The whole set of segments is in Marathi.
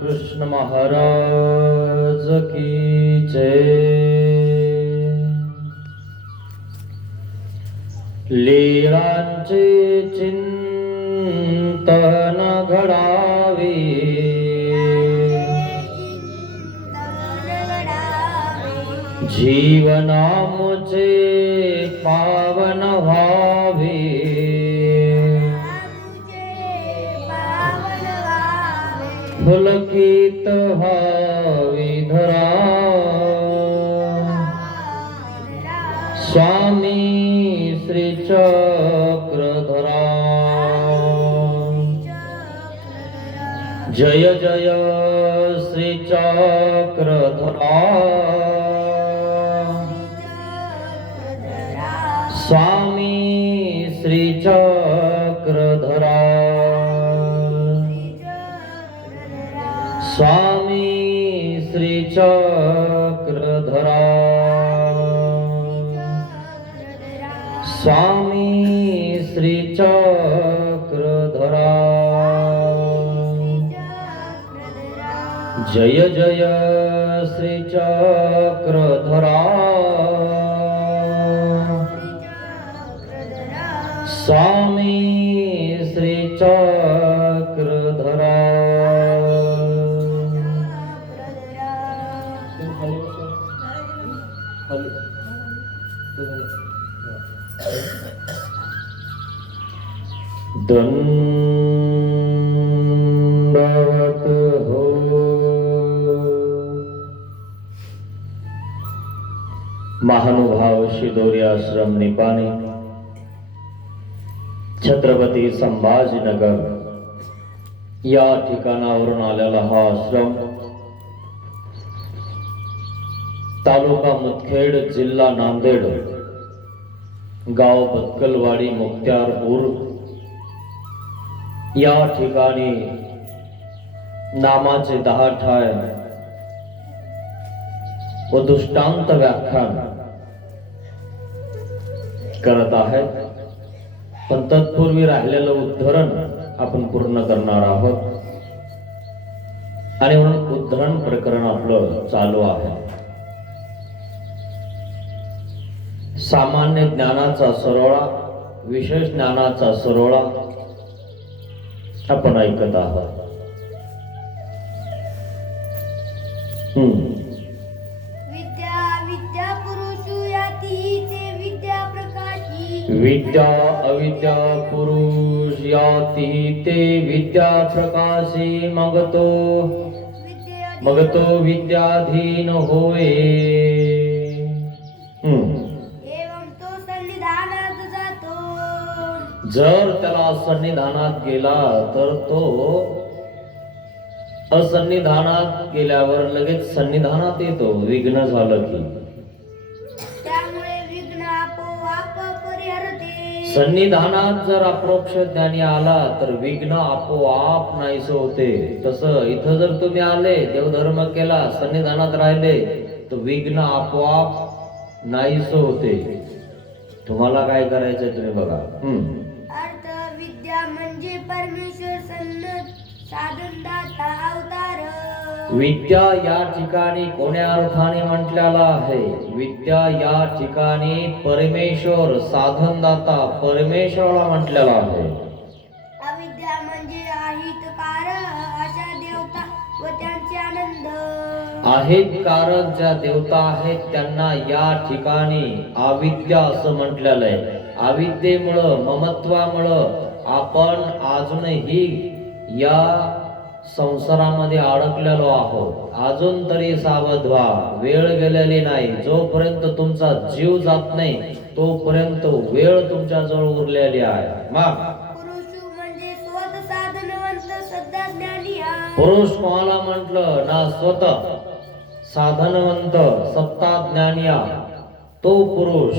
कृष्ण महाराज की जय। लीळांचे चिंतन घडावे, जीवनामुचे पावन व्हावे, पुलकित व्हावी धरा, स्वामी श्री चक्रधरा। जय जय श्री चक्रधरा, स्वामी श्री चक्रधरा, स्वामी श्री चक्रधरा, स्वामी श्री चक्रधरा। जय जय श्री चक्रधरा, स्वामी श्री चक्रधरा। दंडवत हो महानुभाव शिदोरी आश्रम निपाणी, छत्रपती संभाजीनगर या ठिकाणावरून आलेला हा आश्रम तालुका मुदखेड, जिल्हा नांदेड, गाव बत्कलवाडी, मुक्त्यारपूर या ठिकाणी नामाचे 10 ठाय व दृष्टांत व्याख्यान करत आहेत. पण तत्पूर्वी राहिलेलं उद्धरण आपण पूर्ण करणार आहोत आणि म्हणून उद्धरण प्रकरण आपलं चालू आहे. सामान्य ज्ञानाचा सरोळा, विशेष ज्ञानाचा सरोळा आपण ऐकत आहोत. विद्या पुरुषु याती ते विद्या प्रकाशी, विद्या अविद्या पुरुष याती ते विद्या प्रकाशी, मग तो विद्याधीन होय. जर त्याला सन्निधानात गेला तर तो असन्निधानात गेल्यावर लगेच सन्निधानात येतो. विघ्न झालं की त्यामुळे विघ्न आपोआप परिहरते. सन्निधानात जर अप्रोक्ष ज्ञानी आला तर विघ्न आपोआप नाहीसं होते. तसं इथं जर तुम्ही आले, देवधर्म केला, सन्निधानात राहिले तर विघ्न आपोआप नाहीसं होते. तुम्हाला काय करायचंय तुम्ही बघा. विद्या म्हणजे परमेश्वर साधनदाता अवतार. विद्या या ठिकाणी कोण्या अर्थाने म्हटलेला आहे? विद्या या ठिकाणी परमेश्वर साधनदाता परमेश्वराला म्हटलेला आहे. अविद्या म्हणजे अहितकार अशा देवता व त्यांचे आनंद. अहितकारक ज्या देवता आहेत त्यांना या ठिकाणी अविद्या असं म्हटलेलं आहे. अविद्येमुळं, ममत्वामुळं आपण अजूनही या संसारामध्ये अडकलेलो आहोत. अजून तरी सावध व्हा, वेळ गेलेली नाही. जोपर्यंत तुमचा जीव जात नाही तोपर्यंत वेळ तुमच्या जवळ उरलेली आहे. पुरुष म्हणजे स्वतः साधनवंत सद्दा ज्ञानी. पुरुष कोणाला म्हटलं ना? स्वतः साधनवंत सत्ता ज्ञानिया तो पुरुष.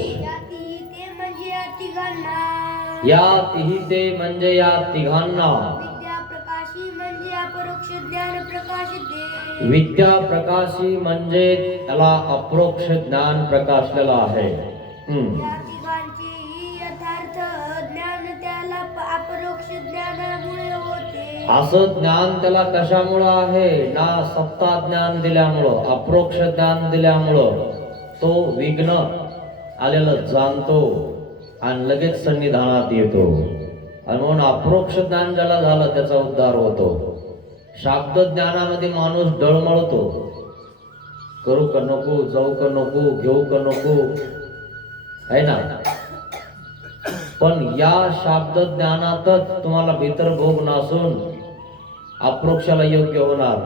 या तिहिते म्हणजे या तिघांना. विद्या प्रकाशी म्हणजे अपरोक्ष ज्ञान प्रकाशिते. विद्या प्रकाशी म्हणजे त्याला अपरोक्ष ज्ञान प्रकाशलेलं आहे. या तिघांचे यथार्थ ज्ञान त्याला अपरोक्ष ज्ञानामुळे होते. असं ज्ञान त्याला कशामुळं आहे ना सत्ता ज्ञान दिल्यामुळं अप्रोक्ष ज्ञान दिल्यामुळं तो विघ्न आलेलं जाणतो आणि लगेच सन्निधानात येतो. आणि म्हणून अप्रोक्ष ज्ञान ज्याला झालं त्याचा उद्धार होतो. शाब्द ज्ञानामध्ये माणूस डळमळतो, करू का नको, जाऊ का नको, घेऊ का नको, आहे ना. पण या शाब्द ज्ञानातच तुम्हाला भीतर भोग नसून अप्रोक्षाला योग्य होणार.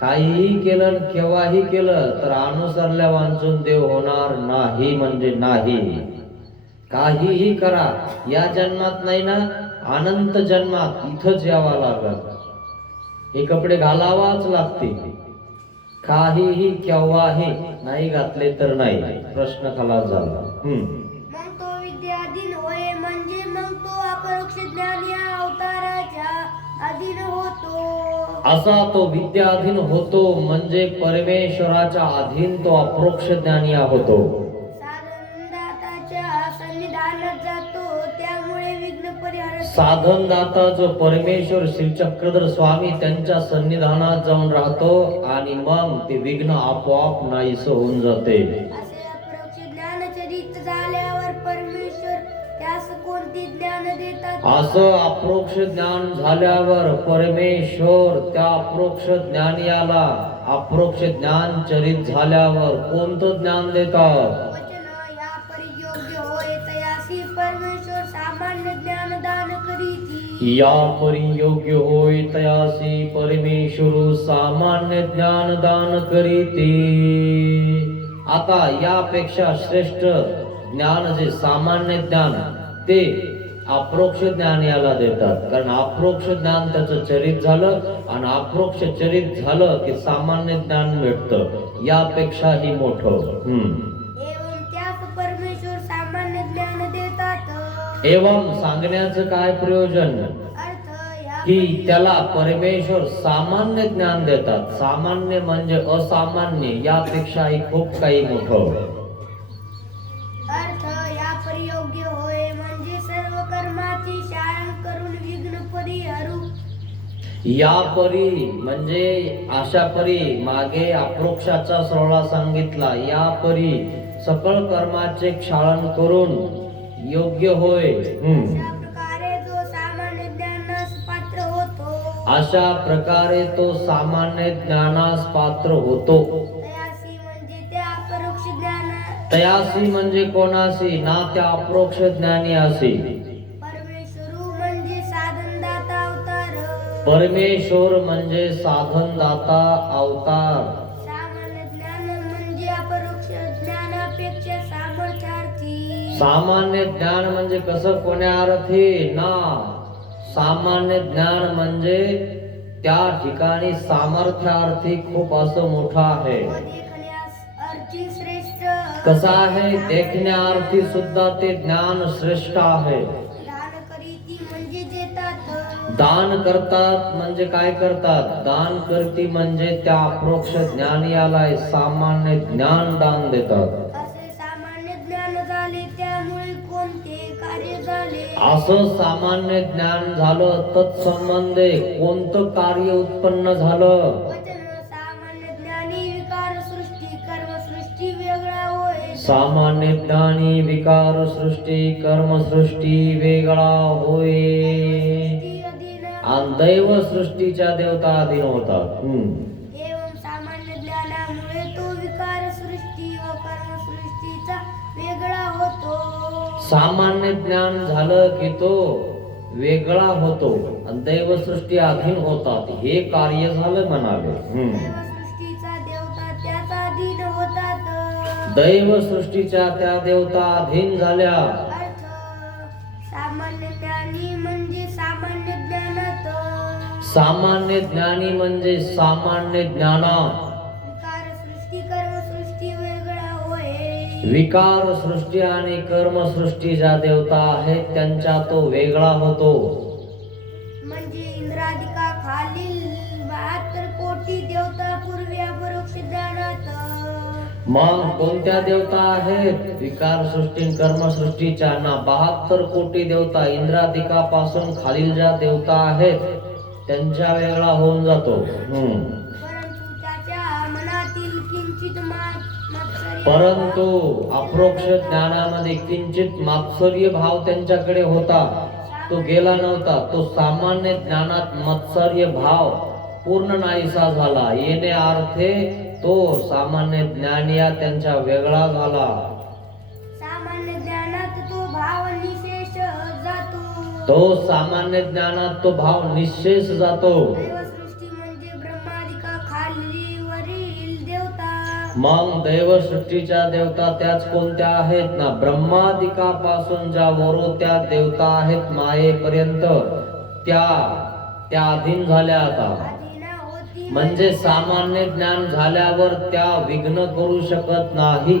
काहीही केलं केव्हाही केलं तर अनुसरल्या वांचून देव होणार नाही म्हणजे नाही. काहीही करा, या जन्मात नाही ना अनंत जन्मात इथंच यावं लागत. हे कपडे घालावाच लागते. काहीही केव्हाही नाही घातले तर नाही, प्रश्न खलास झाला. मग तो विद्याधीन होय म्हणजे मग तो अपरोक्ष ज्ञान या अवताराच्या अधीन होतो. असा तो विद्याधीन होतो म्हणजे परमेश्वराच्या अधीन तो अप्रोक्ष ज्ञानी होतो. साधनदाताच्या सन्निधानात जातो, त्यामुळे विघ्न परिहार. साधनदाता जो परमेश्वर श्री चक्रधर स्वामी त्यांच्या सन्निधानात जाऊन राहतो आणि मग ते विघ्न आपोआप नाहीस होऊन जाते. असे अपरोक्ष ज्ञानचरित झाल्यावर परमेश्वर त्यास कोणती ज्ञान देतात. असं अप्रोक्ष ज्ञान झाल्यावर परमेश्वर त्या अप्रोक्ष ज्ञानियाला अप्रोक्ष ज्ञान चरित झाल्यावर कोणतं ज्ञान देतात. वचन या परियोग्य होय तयासी परमेश्वर सामान्य ज्ञान दान करीती. या परियोग्य होय तयासी परमेश्वर सामान्य ज्ञान दान करीते. आता यापेक्षा श्रेष्ठ ज्ञान जे सामान्य ज्ञान ते अप्रोक्ष ज्ञान याला देतात. कारण अप्रोक्ष ज्ञान त्याचं चरित झालं आणि अप्रोक्ष चरित झालं की सामान्य ज्ञान मिळतं. यापेक्षाही मोठं. एवं त्यास परमेश्वर सामान्य ज्ञान देतात. एवं सांगण्याचं काय प्रयोजन अर्थ या की त्याला परमेश्वर सामान्य ज्ञान देतात. सामान्य म्हणजे असामान्य, यापेक्षाही खूप काही मोठं. अर्थ या परियोग्य होय म्हणजे सर्व कर्माची शाळा करून विघ्न परिहरू. या परी म्हणजे अशा परी मागे अप्रोक्षाचा सोहळा सांगितला. या परी सकळ कर्माचे क्षालन करून योग्य होय. अशा प्रकारे जो सामान्य ज्ञानास पात्र होतो. अशा प्रकारे तो सामान्य ज्ञानास पात्र होतो. तयासी म्हणजे त्या अपरोक्ष ज्ञान. तयासी म्हणजे कोणासी ना त्या अप्रोक्ष ज्ञानी असे. परमेश्वरू म्हणजे साधनदाता अवतार. परमेश्वर म्हणजे साधनदाता अवतार. सामान्य ज्ञान म्हणजे अपरोक्ष ज्ञानापेक्षा सामर्थ्यार्थी. सामान्य ज्ञान म्हणजे कसं कोण्या अर्थी ना सामान्य ज्ञान म्हणजे त्या ठिकाणी सामर्थ्यार्थी खूप असं मोठं आहे. व देखण्यास अर्थी श्रेष्ठ. कसं आहे देखण्यार्थी सुद्धा ते ज्ञान श्रेष्ठ आहे. दान करीती म्हणजे देतात. दान करतात म्हणजे काय करतात. दान करती म्हणजे त्या अप्रोक्ष ज्ञानियाला सामान्य ज्ञान दान देतात. असे सामान्य ज्ञान झाले त्यामुळे कोणते कार्य झाले. असं सामान्य ज्ञान झालं तत्संबंधे कोणतं कार्य उत्पन्न झालं. वचन सामान्य ज्ञानी विकार सृष्टी कर्म सृष्टी वेगळा होय. सामान्य ज्ञानी विकार सृष्टी कर्म सृष्टी वेगळा होय. सृष्टी अधीन. आणि दैव सृष्टीच्या देवता अधीन होतात. एवं सामान्य ज्ञानामुळे तो विकार सृष्टी व कर्म सृष्टीचा वेगळा होतो. सामान्य ज्ञान झालं की तो वेगळा होतो आणि दैवसृष्टी अधीन होतात. हे कार्य झालं म्हणाले. दैव सृष्टीचा देवता त्याचा अधीन होतात. दैवसृष्टीच्या त्या देवता अधीन झाल्या. अर्थ सामान्य ज्ञानी म्हणजे सामान्य ज्ञानात. सामान्य ज्ञानी म्हणजे सामान्य ज्ञाना. विकार सृष्टी कर्म सृष्टी वेगळा होय. विकार सृष्टी आणि कर्म सृष्टी ज्या देवता आहेत त्यांच्या तो वेगळा होतो. म्हणजे इंद्रादिका खालील 72 कोटी देवता पूर्वी अपरोक्ष ज्ञानात. मग कोणत्या देवता आहेत. विकार सृष्टी कर्म सृष्टीच्या ना 72 कोटी देवता इंद्रादिकापासून खालील ज्या देवता आहेत त्यांच्या वेगळा होऊन जातो. परंतु त्याच्या मनातील किंचित मात्सर्य परंतु अप्रोक्ष ज्ञानामध्ये किंचित मात्सर्य भाव त्यांच्याकडे होता, तो गेला नव्हता. तो सामान्य ज्ञानात मत्सर्य भाव पूर्ण नाहीसा झाला. येणे अर्थे तो सामान्य ज्ञानिया त्यांच्या वेगळा झाला. सामान्य ज्ञानात तो भाव निशेष जातो. तो सामान्य ज्ञानात तो भाव निश्चेष जातो. दैवसृष्टी म्हणजे ब्रह्मादिका खालीवरील देवता. मग दैवसृष्टीच्या देवता त्याच कोणत्या आहेत ना? ब्रह्मादिकापासून ज्या वरोत्या देवता आहेत मायेपर्यंत, त्या अधीन झाल्या आता. आदिना होती म्हणजे सामान्य ज्ञान झाल्यावर त्या विघ्न करू शकत नाही.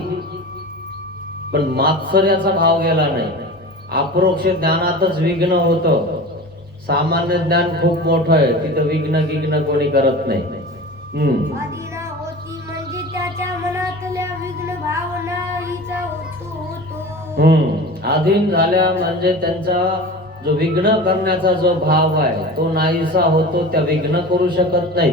पण मात्सर्याचा भाव गेला नाही. अप्रोक्ष ज्ञानातच विघ्न होतं. सामान्य ज्ञान खूप मोठं आहे, तिथं विघ्न कोणी करत नाही. आदिना होती म्हणजे त्याच्या मनातल्या विघ्न भावनाहीचा होतो. अधीन झाल्या म्हणजे त्यांचा जो विघ्न करण्याचा जो भाव आहे तो नाहीसा होतो. त्या विघ्न करू शकत नाही.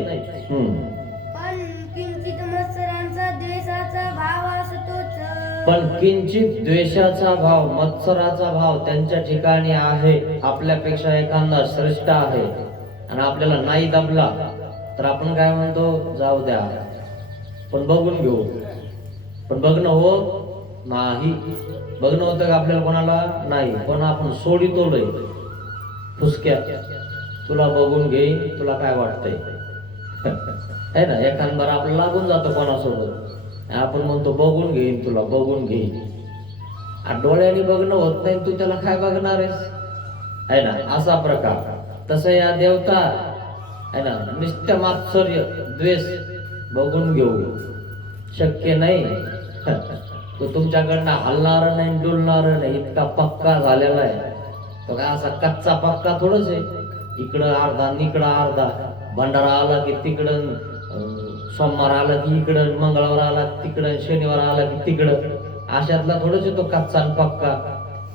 पण किंचित मत्सरांचा द्वेषाचा भाव असतोच. पण किंचित द्वेषाचा भाव, मत्सराचा भाव त्यांच्या ठिकाणी आहे. आपल्यापेक्षा एखादा श्रेष्ठ आहे आणि आपल्याला नाही दाबला तर आपण काय म्हणतो? जाऊ द्या, पण बघून घेऊ. पण बघणं होत नाही. बघणं होतं का आपल्याला? कोणाला नाही. पण आपण सोडितो लय फुसक्या, तुला बघून घेईन, तुला काय वाटतंय है ना? एखाद बार आपलं लागून जातं कोणासोबत, आपण म्हणतो बघून घेईन, तुला बघून घेईन. डोळ्याने बघणं होत नाही, तू त्याला काय बघणार आहेस, है ना? असा प्रकार. तसं या देवता है ना, नित्य मात्सर्य द्वेष बघून घेऊ शक्य नाही. तो तुमच्याकडनं हलणार नाही, डुलणार नाही, इतका पक्का झालेला आहे. तो काय असा कच्चा पक्का थोडंच आहे. इकडं अर्धा इकडं अर्धा. भंडारा आला की तिकडं, सोमवार आला की इकडं, मंगळवार आला की तिकडं, शनिवार आला की तिकडं. अशातला थोडंच आहे तो कच्चा आणि पक्का.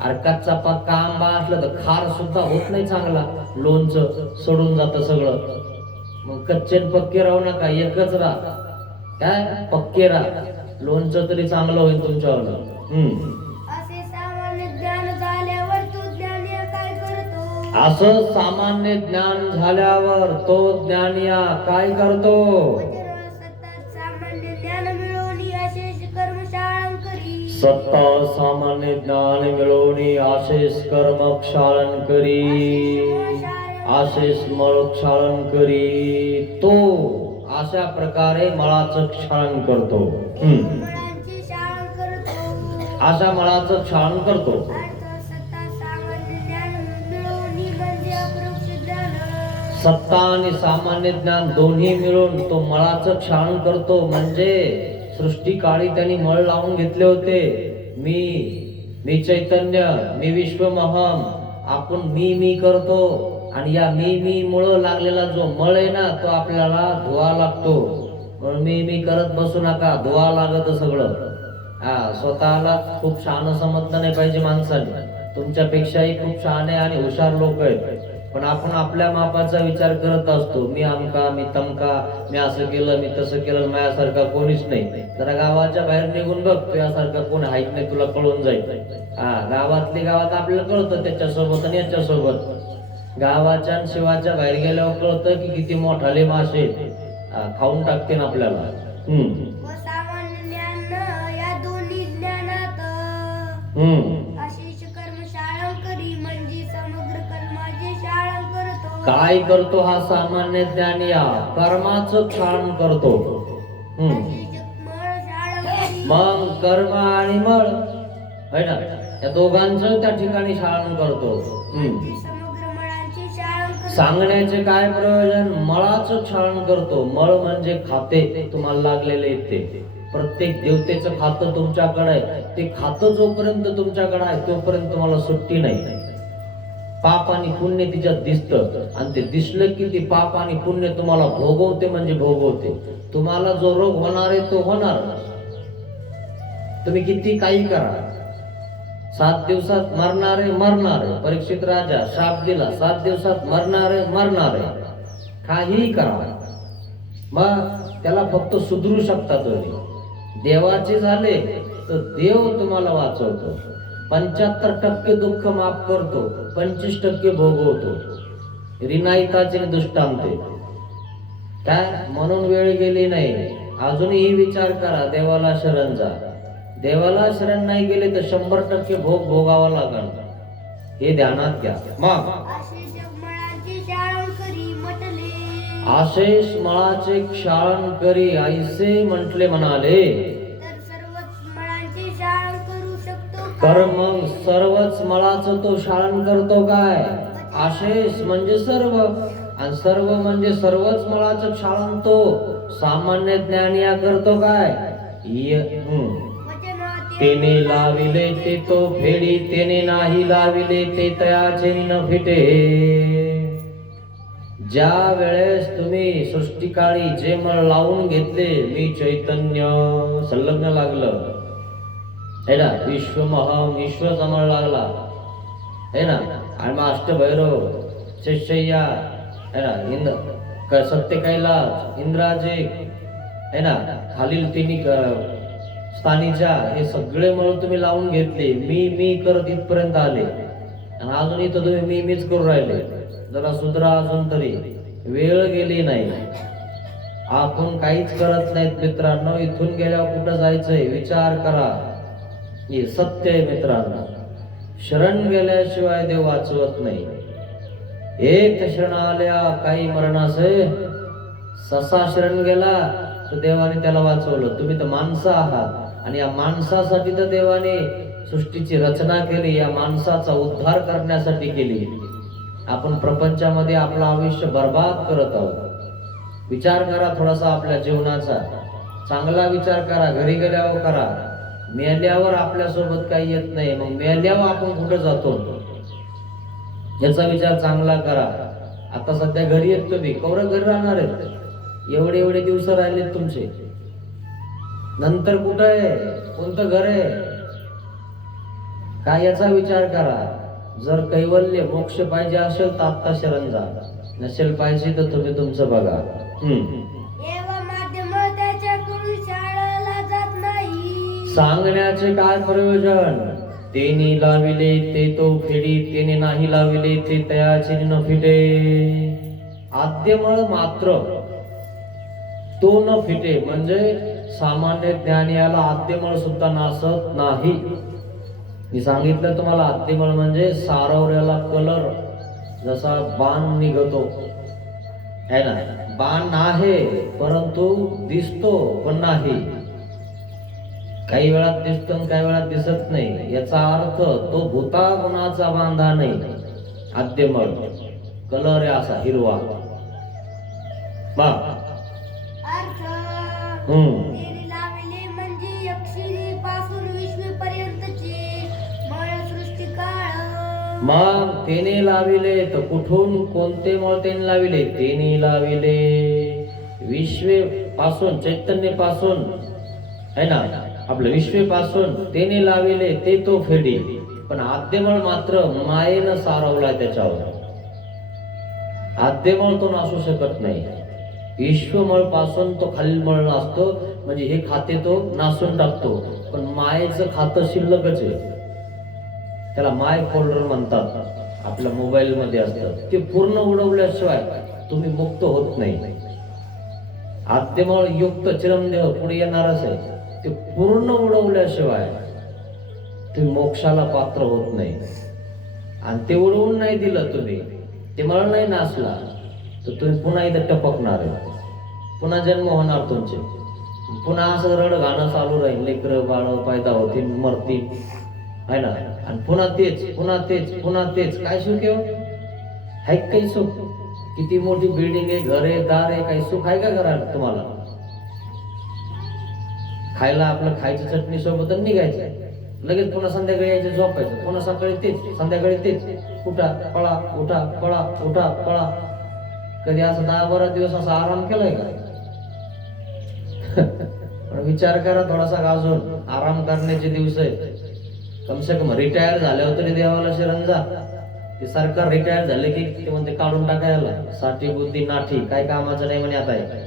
अरे कच्चा पक्का आंबा असला तर खार सुद्धा होत नाही चांगला, लोणचं सोडून जातं सगळं. मग कच्चे पक्के राहू नका, एकच राहा. काय पक्के राहा, लोणचं तरी चांगलं होईल तुमच्यावर. असे सामान्य ज्ञान झाल्यावर तो ज्ञानी काय करतो? असं सामान्य ज्ञान झाल्यावर तो ज्ञानिया काय करतो? सतत सामान्य ज्ञान मिळवून अशेष कर्मशाळा करी. सत्ता सामान्य ज्ञान मिळवणी आशेष कर्म क्षालन करी. आशेष मळ क्षालन करी. तो अशा प्रकारे मळाचं क्षालन करतो. मळांची शाळा करतो. अशा मळाचं क्षालन करतो. अर्थ सत्ता सामान्य ज्ञान मिळवून म्हणजे अपरोक्ष ज्ञान. सत्ता आणि सामान्य ज्ञान दोन्ही मिळून तो मळाचं क्षालन करतो. म्हणजे सृष्टी काळी त्यांनी मळ लावून घेतले होते. मी चैतन्य, मी विश्वमहम. आपण मी करतो आणि या मी मुळे लागलेला जो मळ आहे ना, तो आपल्याला धुवा लागतो. म्हणून मी करत बसू नका, धुवा लागत सगळं. स्वतःला खूप शहाणं समजलं नाही पाहिजे माणसाने. तुमच्यापेक्षाही खूप शहाणे आणि हुशार लोक आहेत, पण आपण आपल्या मापाचा विचार करत असतो. मी आमका, मी तमका, मी असं केलं, मी तसं केलं, माझ्यासारखा कोणीच नाही. जरा गावाच्या बाहेर निघून बघ, तुझ्यासारखा कोण हाईत नाही, तुला कळून जाईल. गावात आपल्याला कळतं त्याच्यासोबत आणि याच्यासोबत. गावाच्या शिवाच्या बाहेर गेल्यावर कळतं की किती मोठाले मासे खाऊन टाकतील आपल्याला. व सामान्य ज्ञान या दोन्ही ज्ञानात अशेष कर्मशाळा करी म्हणजे समग्र कर्माचे शाळा करतो. काय करतो हा सामान्य ज्ञान? या कर्माचं क्षालन करतो. अशेष मळ शाळा करी. मग कर्म आणि मळ है ना, या दोघांचं त्या ठिकाणी शाळन करतो. समग्र मळांची शाळा करतो. सांगण्याचे काय प्रयोजन? मळाचं क्षालन करतो. मळ म्हणजे खाते तुम्हाला लागलेले ते. प्रत्येक देवतेचं खातं तुमच्याकडे आहे. ते खातं जोपर्यंत तुमच्याकडे आहे तोपर्यंत तुम्हाला सुट्टी नाही. पाप आणि पुण्य तिच्यात दिसतं आणि ते दिसलं की ते पाप आणि पुण्य तुम्हाला भोगवते म्हणजे भोगवते. तुम्हाला जो रोग होणार आहे तो होणार. तुम्ही किती काही करा, 7 दिवसात मरणारे. परीक्षित राजा शाप दिला, 7 दिवसात मरणारे. काही करा, मग त्याला फक्त सुधरू शकता तुम्ही. देवाचे झाले तर देव तुम्हाला वाचवतो. 75% दुःख माफ करतो, 25% भोगवतो. रिनाईताचे दृष्टांते काय म्हणून वेळ गेली नाही. अजूनही विचार करा, देवाला शरण जा. देवाला शरण नाही गेले तर 100% भोग भोगावा लागल, हे ध्यानात घ्या. मग अशेष मळांची शाळा करी म्हटले, आशेष मळाचे क्षाळन करी ऐसे म्हटले म्हणाले. तर सर्वच मळांची शाळा करू शकतो कर मग सर्वच मळाचं तो शाळन करतो काय? आशेष म्हणजे सर्व, आणि सर्व म्हणजे सर्वच मळाचं क्षाळन तो सामान्य ज्ञान या करतो काय? तेने लाविले ते तो फेडी, तेने नाही लाविले ते तयाचे न फिटे. ज्या वेळेस तुम्ही सृष्टिकाळी जे मळ लावून घेतले, मी चैतन्य संलग्न लागलं है ना, विश्वमहम ईश्वरचा मळ लागला है ना, आणि मग अष्टभैरव शेषय्या है ना, इंद्र सत्य कैलास इंद्राजे है ना, खालील तिन्ही स्थानीच्या, हे सगळे मळ तुम्ही लावून घेतले. मी करत इथपर्यंत आले, आणि अजून इथं तुम्ही मीच करू राहिले. जरा सुधरा अजून तरी, वेळ गेली नाही. आपण काहीच करत नाहीत मित्रांनो. इथून गेल्यावर कुठं जायचंय विचार करा. हे सत्य आहे मित्रांनो. शरण गेल्याशिवाय देव वाचवत नाही. एक शरण आल्या काही मरणासे. ससा शरण गेला तर देवाने त्याला वाचवलं. तुम्ही तर माणसं आहात, आणि या माणसासाठी तर देवाने सृष्टीची रचना केली, या माणसाचा उद्धार करण्यासाठी केली. आपण प्रपंचामध्ये आपलं आयुष्य बर्बाद करत आहोत. विचार करा थोडासा आपल्या जीवनाचा, चांगला विचार करा. घरी गेल्यावर करा, मेल्यावर आपल्यासोबत काही येत नाही. मग मेल्यावर आपण कुठं जातो याचा विचार चांगला करा. आता सध्या घरी येत तुम्ही, कवर घरी राहणार आहेत. एवढे दिवस राहिलेत तुमचे, नंतर कुठं आहे, कोणतं घर आहे काय याचा विचार करा. जर कैवल्य मोक्ष पाहिजे असेल तर आत्ता शरण जा, नसेल पाहिजे तर तुम्ही तुमचं बघा. माध्यम त्याच्याकडून शाळेला जात नाही. सांगण्याचे काय प्रयोजन? तेनी लाविले ते तो फेडी, तेने नाही लाविले ते तयाचे न फिटे. आद्यमळ मात्र तो न फिटे, म्हणजे सामान्य ज्ञान याला आद्यमळ सुद्धा नासत नाही. मी सांगितलं तुम्हाला, आद्यमळ म्हणजे सारवल्याला कलर, जसा बाण निघतो है ना. बाण आहे परंतु दिसतो पण नाही. काही वेळात दिसतो, काही वेळात दिसत नाही. याचा अर्थ तो भूता गुणाचा बांधा नाही. आद्यमळ कलर आहे असा हिरवा. तेने लाविले म्हणजे अक्षरी पासून विश्वेपर्यंतचे मळ सृष्टी काळ. मग तेने लाविले तर कुठून, कोणते मळ तेने लाविले? तेने लाविले विश्वे पासून, चैतन्य पासून है ना, आपलं विश्वे पासून तेने लाविले ते तो फेडी. पण आद्यमळ मात्र मायेनं सारवलाय त्याच्यावर. आद्यमळ तो नासू शकत नाही. विश्वमळ पासून तो खालील मळ नासतो, म्हणजे हे खाते तो नासून टाकतो. पण मायेचं खातं शिल्लकच आहे. त्याला माय फोल्डर म्हणतात, आपल्या मोबाईल मध्ये असतं. ते पूर्ण उडवल्याशिवाय तुम्ही मुक्त होत नाही. आद्यमळ युक्त चिरमदेह पुढे येणारच आहे. ते पूर्ण उडवल्याशिवाय तुम्ही मोक्षाला पात्र होत नाही. आणि ते उडवून नाही दिलं तुम्ही, ते मळ नाही नासला तर तुम्ही पुन्हा इथं टपकणार आहे. पुन्हा जन्म होणार तुमचे. पुन्हा असं रड गाणं चालू राहील. लेकरं बाळ पैदा होतील, मरतील है ना, आणि पुन्हा तेच पुन्हा तेच पुन्हा तेच. काय सुख आहे काही सुख? किती मोठी बिल्डिंग आहे, घर आहे, दार आहे, काही सुख आहे का घरात तुम्हाला? खायला आपलं खायची चटणी सोबत निघायचं, लगेच पुन्हा संध्याकाळी यायचं, झोपायचं, पुन्हा सकाळी तेच, संध्याकाळी तेच. उठा पळा, उठा पळा, उठा पळा. कधी असं 10-12 दिवस असा आराम केलाय का? विचार करा थोडासा. अजून आराम करण्याचे दिवस आहेत. कमसे कम रिटायर झाल्यावर तरी देवाला शरण जा. ते सरकार रिटायर झाले की ते म्हणते काढून टाकायला, साठी बुद्धी नाठी, काय कामाचं नाही म्हणे आता आहे.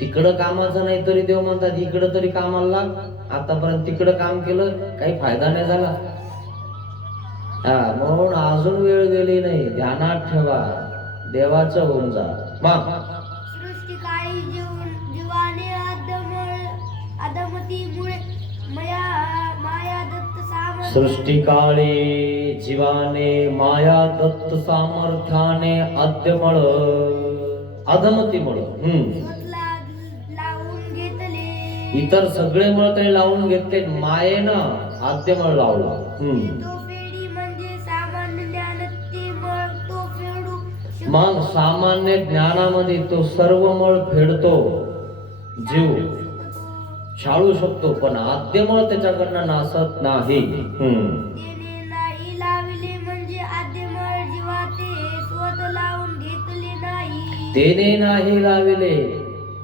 तिकडं कामाचं नाही तरी देव म्हणतात इकडं तरी कामाला लाग. आतापर्यंत तिकडं काम केलं काही फायदा नाही झाला. म्हणून अजून वेळ गेली नाही, ध्यानात ठेवा, देवाचं होऊन जा. मग सृष्टी काळी जीवाने अधमतीमुळे माया दत्त सामर्थ्य सृष्टी काळी जीवाने माया दत्त सामर्थ्याने अद्यमळ अधमतीमुळ लावून घेतले. इतर सगळे मळ तरी लावून घेतले, मायेनं आद्यमळ लावला. तो फेडी म्हणजे सामान्य ज्ञान, ते मळ तो फेडू मग सामान्य ज्ञानामध्ये तो सर्व मळ फेडतो, जीव छाळू शकतो, पण आद्यमळ त्याच्याकडनं नासत नाही. तेने नाही लाविले म्हणजे आद्यमळ जीवाते स्वत लावून घेतले नाही. तेने नाही लाविले,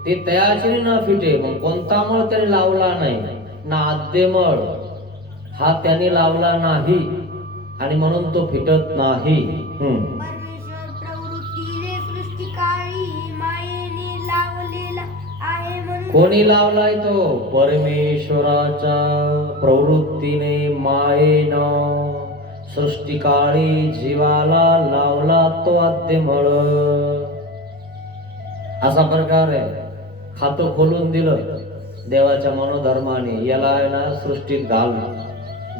ते तयाचीने न फिटे. मग कोणता मळ त्याने लावला नाही ना, आद्यमळ हा त्याने लावला नाही आणि म्हणून तो फिटत नाही. परमेश्वर प्रवृत्तीने सृष्टी काळी मायेने लावलेला आहे म्हणून. कोणी लावलाय तो? परमेश्वराच्या प्रवृत्तीने मायेनं सृष्टी काळी जीवाला लावला तो आद्यमळ. असा प्रकार आहे. खातं खोलून दिलं देवाच्या मनोधर्माने, याला आहे ना सृष्टीत घाल.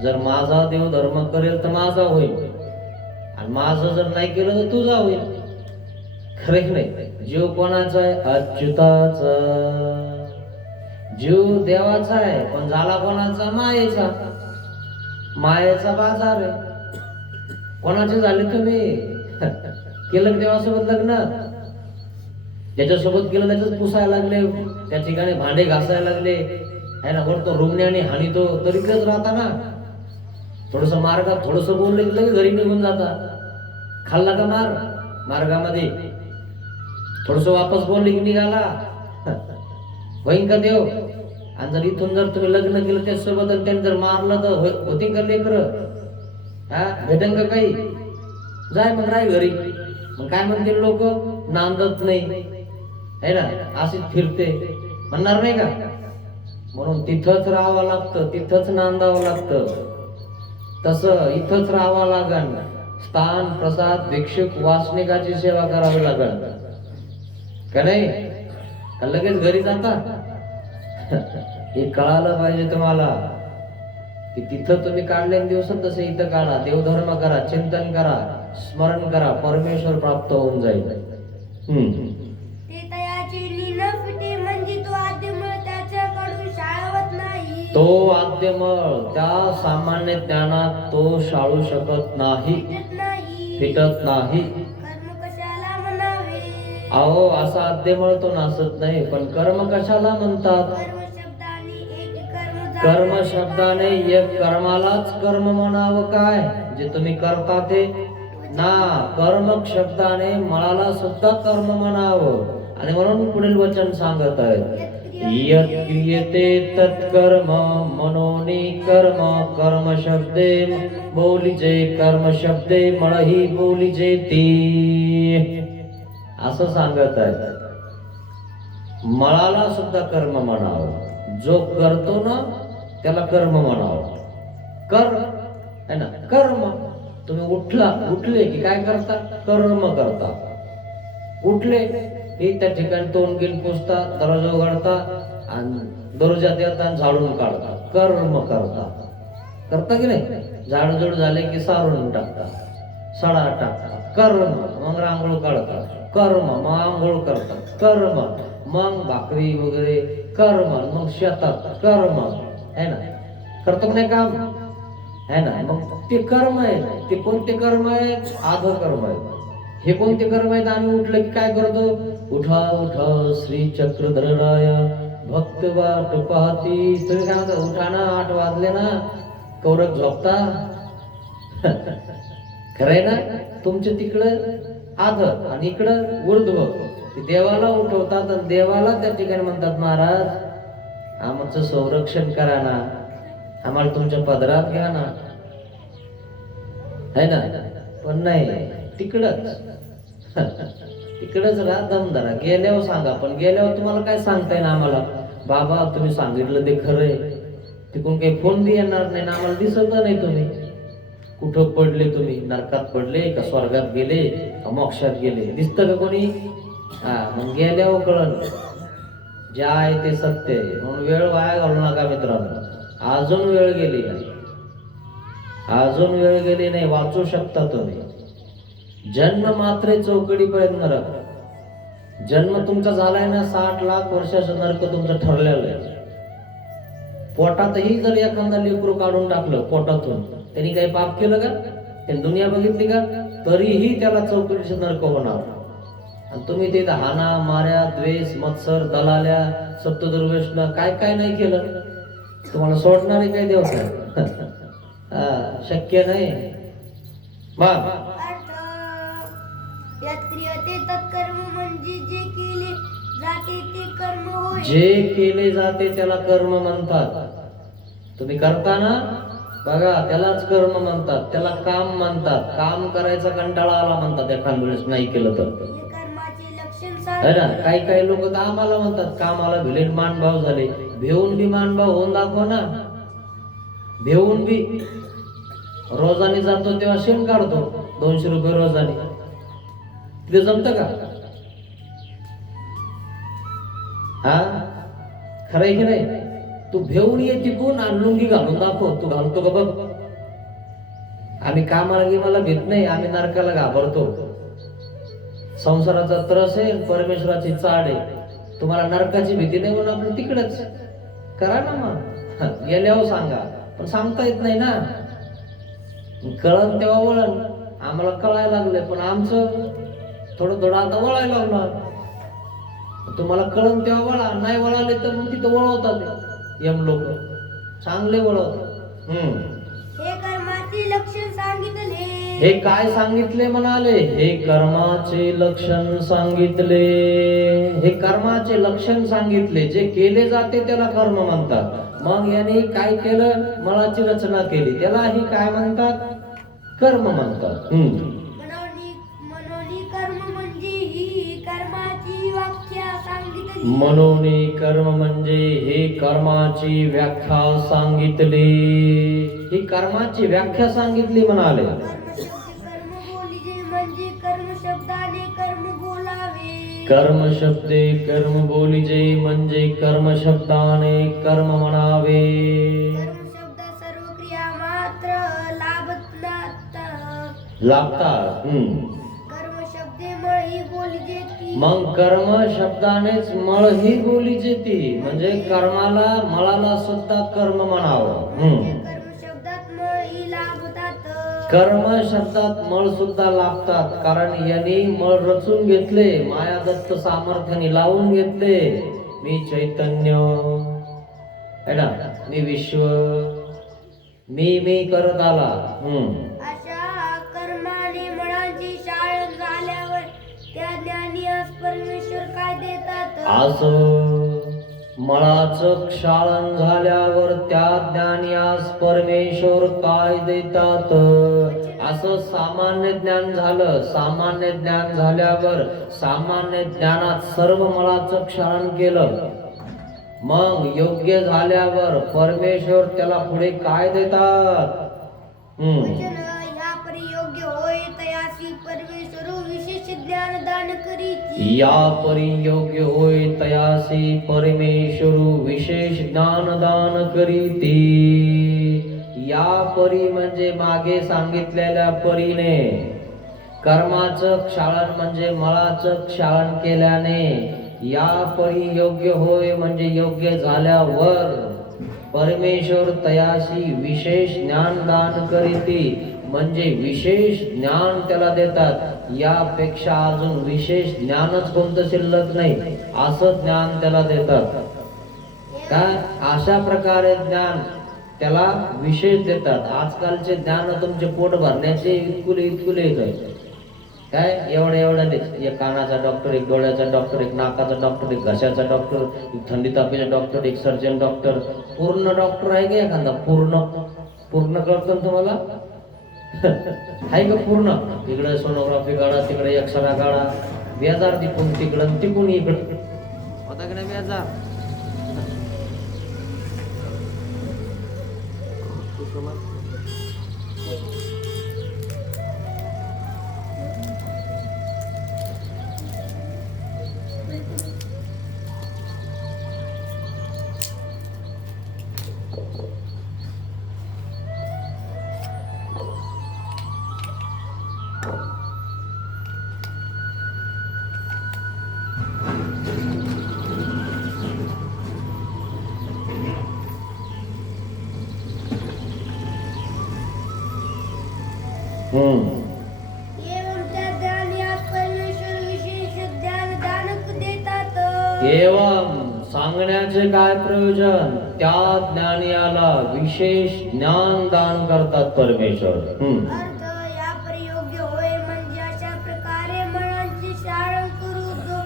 जर माझा देव धर्म करेल तर माझा होईल, आणि माझं जर नाही केलं तर तुझा होईल. खरे नाही. जीव कोणाचा आहे? अच्युताचा. जीव देवाचा आहे, पण झाला कोणाचा? मायेचा. मायेचा बाजार आहे. कोणाचे झाले तुम्ही? केलं देवासोबत लग्न, ज्याच्यासोबत केलं त्याच पुसायला लागले, त्या ठिकाणी भांडे घासायला लागले आहे ना. वर तो रुमण्याने हानी तो तरीकच राहता ना. थोडस मार्गात थोडस बोलले की लगेच घरी निघून जाता. खाल्ला का मार मार्गामध्ये, थोडस वापस बोलले की निघाला. होईन का देव? आणि जर इथून जर तुम्ही लग्न केलं त्याच्यासोबत आणि त्याने जर मारलं तर होती का लेकरं? भेटेन का काही? जाय मग राय घरी. मग काय म्हणतील लोक? नांदत नाही है ना, अशीच फिरते म्हणणार नाही का? म्हणून तिथंच राहावं लागतं, तिथंच नांदावं लागतं. तसं इथंच राहावं लागन. स्थान प्रसाद भिक्षुक वासनिकाची सेवा करावी लागल का नाही? का लगेच घरी जाता? हे कळालं पाहिजे तुम्हाला की तिथं तुम्ही काढले दिवसात तसे इथं काढा. देवधर्म करा, चिंतन करा, स्मरण करा, परमेश्वर प्राप्त होऊन जाईल. ते तयाची न फिटे म्हणजे तो आद्यमळ त्याच्याकडून शाळवत नाही. तो आद्यमळ त्या सामान्य ज्ञानात तो शाळू शकत नाही, फिटत नाही. कर्म कशाला म्हणावे? अहो असा आद्यमळ तो नासत नाही, पण कर्म कशाला म्हणतात? कर्म शब्दाने एक कर्मालाच कर्म म्हणावं काय? जे तुम्ही करता ते ना. कर्म शब्दाने मळाला सुद्धा कर्म म्हणावं. आणि म्हणून पुढील वचन सांगत आहेत, यत् क्रियते तत्कर्म मनोनी कर्म. कर्म शब्दे बोलीजे, कर्म शब्दे मळही बोलीजे ती. असं सांगत आहेत. मळाला सुद्धा कर्म म्हणावं. जो करतो ना त्याला कर्म म्हणावं. कर है ना, कर्म. तुम्ही उठले की काय करता? कर्म करता. उठले की त्या ठिकाणी तोंड गिन पुसता, दरवाजा उघडता आणि दरवाजा देता, झाडून काढता, कर्म करता की नाही? झाडझूड झाले की सारून टाकता, सडा टाकता, कर्म. मग रांगोळ काढता, कर्म. मग आंघोळ करता, कर्म. मग भाकरी वगैरे कर्म. मग शेतात कर्म है ना. करतो नाही काम है ना. मग ते कर्म आहे. ते कोणते कर्म आहेत? आध कर्म आहे. हे कोणते कर्म आहेत? आम्ही उठलं की काय करतो? उठा उठा श्री चक्रधराया भक्त वाट पाहती. तुम्ही काय म्हणता? उठा ना, 8 वाजले ना, कौरक झोपता. खरंय ना. तुमच्या तिकडं आध आणि इकडं ऊर्ध्व. देवाला उठवतात आणि देवाला त्या ठिकाणी म्हणतात, महाराज आमचं संरक्षण करा ना, आम्हाला तुमच्या पदरात घ्या ना, है ना. पण नाही तिकडच तिकडच राहा दमदारा. गेल्यावर सांगा, पण गेल्यावर तुम्हाला काय सांगताय ना आम्हाला, बाबा तुम्ही सांगितलं ते खरंय, तिकडून काही फोन बी येणार नाही ना, आम्हाला दिसत नाही तुम्ही कुठं पडले, तुम्ही नरकात पडले का स्वर्गात गेले का मोक्षात गेले, दिसतं का कोणी? हा, मग गेल्यावर कळण जे आहे ते सत्य आहे. म्हणून वेळ वाया घालू नका मित्रांनो. अजून वेळ गेली नाही, अजून वेळ गेली नाही, वाचू शकता तुम्ही. जन्म मात्र चौकडी पर्यंत नरक. जन्म तुमचा झालाय ना 60 लाख वर्षाचं नरक तुमचं ठरलेलं आहे. पोटातही जर एखादा लेकरू काढून टाकलं पोटातून, त्यांनी काही पाप केलं का? त्यांनी दुनिया बघितली का? तरीही त्याला चौकडीचं नरक होणार. आणि तुम्ही ते हाना माऱ्या, द्वेष, मत्सर, दलाल्या, सप्तदुर्व्यसन काय काय नाही केलं, तुम्हाला सोडणारे काय देव शक्य नाही. मग यात क्रियते तत्कर्म म्हणजे जे केले जाते ते कर्म होय. जे केले जाते त्याला कर्म म्हणतात. तुम्ही करता ना, बघा त्यालाच कर्म म्हणतात, त्याला काम म्हणतात. काम करायचा कंटाळा आला म्हणतात एखाद वेळेस नाही केलं तर. हे कर्माचे लक्षण है ना, सांग. काही काही लोक तर आम्हाला म्हणतात कामाला भिलेन मानभाव झाले. भेऊन बी मानभाव होऊन दाखव ना. भेऊन बी रोजाने जातो तेव्हा शेण काढतो 200 रुपये रोजाने, तिथे जमत का? हा, खरंय की नाही? तू भेऊन ये तिकून आणि लुंगी घालून दाखव, तू घालतो का बघ. आम्ही कामाला गिमाला भीत नाही, आम्ही नरकाला घाबरतो. संसाराचा त्रस आहे, परमेश्वराची चाड आहे. तुम्हाला नरकाची भीती नाही म्हणून आपण तिकडच करा ना. मग गेल्यावर सांगा, पण सांगता येत नाही ना. कळण तेव्हा वळण. आम्हाला कळायला लागले, पण आमचं थोडं थोडं आता वळायला लागणार. तुम्हाला कळण तेव्हा वळा, नाही वळाले तर मग तिथं वळवतात यम लोक, चांगले वळवतात. हे कर्माचे लक्षण सांगितले. हे काय सांगितले म्हणाले? हे कर्माचे लक्षण सांगितले. हे कर्माचे लक्षण सांगितले. जे केले जाते त्याला कर्म म्हणतात. मग याने काय केलं? मळाची रचना केली, त्याला ही काय म्हणतात? कर्म म्हणतात. मनोनी कर्म म्हणजे ही कर्माची व्याख्या सांगितली. मनोनी कर्म म्हणजे हे कर्माची व्याख्या सांगितली. ही कर्माची व्याख्या सांगितली म्हणाले. कर्म बोलिजे म्हणजे कर्म शब्दाने कर्म बोलावे. कर्म शब्दे कर्म बोलिजे म्हणजे कर्म शब्दाने कर्म म्हणावे. कर्म शब्द सर्व क्रिया मात्र लागतात. कर्म शब्दे मळी बोलिजे ती. मग कर्म शब्दानेच मळ ही बोलीची ती, म्हणजे कर्माला मळाला सुद्धा कर्म म्हणावं. कर्म शब्दात मळी लाभतात. कर्म शब्दात मळ सुद्धा लागतात, कारण यांनी मळ रचून घेतले, माया दत्त सामर्थ्याने लावून घेतले. मी चैतन्य है ना, मी विश्व, मी करत आला. अशा कर्माने मळांची शाळण झाल्यावर त्या ज्ञानीस परमेश्वर काय देतात. असं मळाचं क्षालन झाल्यावर त्या ज्ञानियास परमेश्वर काय देतात. असं सामान्य ज्ञान झालं. सामान्य ज्ञान झाल्यावर सामान्य ज्ञानात सर्व मळाचं क्षालन केलं. मग योग्य झाल्यावर परमेश्वर त्याला पुढे काय देतात. वचन या परी योग्य होय तयासी परमेश्वर विशेष ज्ञान दान करीती. या परी योग्य होय तयासी परमेश्वर विशेष ज्ञानदान करीती. या परी म्हणजे मागे सांगितलेल्या परीने. कर्माचं क्षालन म्हणजे मळाचं क्षालन केल्याने. या परी योग्य होय म्हणजे योग्य झाल्यावर परमेश्वर तयाशी विशेष ज्ञान दान करीती, म्हणजे विशेष ज्ञान त्याला देतात. यापेक्षा अजून विशेष ज्ञानच कोणतं शिल्लक नाही, असं ज्ञान त्याला देतात. काय अशा प्रकारे ज्ञान त्याला विशेष देतात. आजकालचे ज्ञान तुमचे पोट भरण्याचे इतकुले येत. काय एवढ्या एक कानाचा डॉक्टर, एक डोळ्याचा डॉक्टर, एक नाकाचा डॉक्टर, एक घशाचा डॉक्टर, एक थंडी तापाचा डॉक्टर, एक सर्जन डॉक्टर. पूर्ण डॉक्टर आहे का एखादा? पूर्ण कळतं तुम्हाला? हाय का पूर्ण इकडे सोनोग्राफी काढा तिकडे एक्सरा काढा बेजार तिकून तिकडं तिकून इकडं होता की नाही बेजार एवं त्या ज्ञानास परमेश्वर विशेष ज्ञान दानक देतात. एवं सांगण्याचे काय प्रयोजन त्या ज्ञानियाला विशेष ज्ञान दान करतात परमेश्वर. अर्थ या प्रयोग्य होय म्हणजे अशा प्रकारे मनांची शाळा करू जो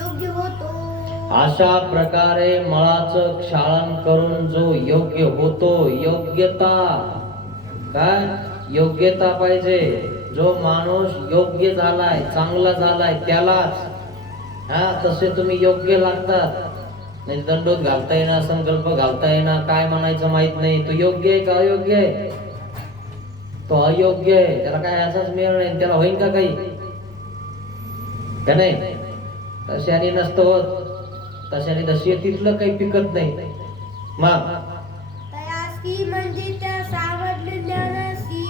योग्य होतो. अशा प्रकारे मळाचं क्षालन करून जो योग्य होतो योग्यता काय योग्यता पाहिजे. जो माणूस योग्य झालाय चांगला झालाय त्यालाच तसे तुम्ही योग्य लागतात. नाही दंडोत घालता येणार संकल्प घालता येणार काय म्हणायचं माहित नाही. तो योग्य आहे का अयोग्य आहे. तो अयोग्य आहे त्याला काय असाच मेळ नाही त्याला होईल का काही का नाही. तशाने नसतं होत तशाने दशेतीतलं काही पिकत नाही. मग तयासी म्हणजे त्या सावडले ज्ञानासी.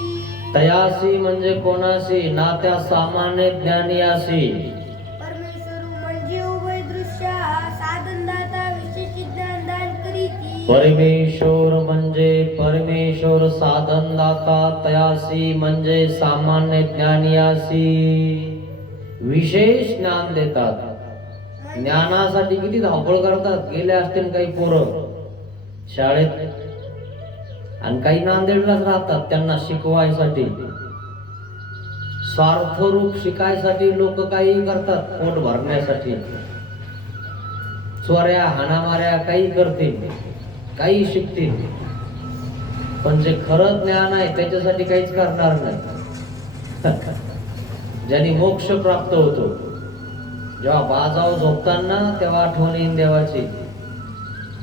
तयासी म्हणजे कोणाशी ना त्या सामान्य ज्ञानियासी. परमेश्वर म्हणजे उभय दृश्य साधनदाता विशेष ज्ञान दान करीती. परमेश्वर म्हणजे परमेश्वर साधनदाता तयासी म्हणजे सामान्य ज्ञानियासी विशेष ज्ञान देतात. ज्ञानासाठी किती धावपळ करतात. गेले असतील काही पोरं शाळेत आणि काही नांदेडलाच राहतात त्यांना शिकवायसाठी स्वार्थरूप शिकायसाठी लोक काही करतात पोट भरण्यासाठी चोऱ्या हाणामाऱ्या काही करतील काही शिकतील पण जे खरं ज्ञान आहे त्याच्यासाठी काहीच करणार नाही. ज्यांनी मोक्ष प्राप्त होतो जेव्हा बाजाव झोपताना तेव्हा आठवण येईन देवाची.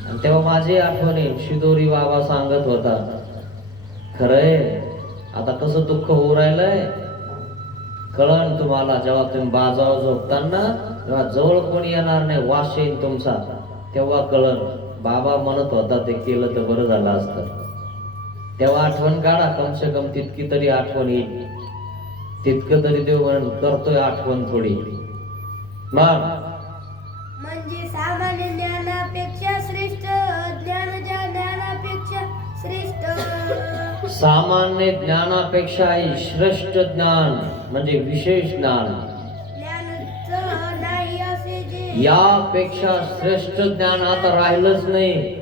आणि तेव्हा माझी आठवण येईल शिदोरी बाबा सांगत होता खरंय आता कसं दुःख होऊ राहिलंय कळण तुम्हाला जेव्हा तुम्ही बाजावर झोपताना तेव्हा जवळ कोणी येणार नाही वास येईल तुमचा तेव्हा कळण. बाबा म्हणत होता ते केलं तर बरं झालं असतं. तेव्हा आठवण काढा कमसे कम तितकी तरी आठवण येईल. तितकं तरी देव म्हणून करतोय आठवण थोडी. मग म्हणजे सामान्य ज्ञानापेक्षा श्रेष्ठ ज्ञान ज्या ज्ञानापेक्षा श्रेष्ठ. सामान्य ज्ञानापेक्षाही श्रेष्ठ ज्ञान म्हणजे विशेष ज्ञान. ज्ञानच नाही असे जे यापेक्षा श्रेष्ठ ज्ञान आता राहिलंच नाही.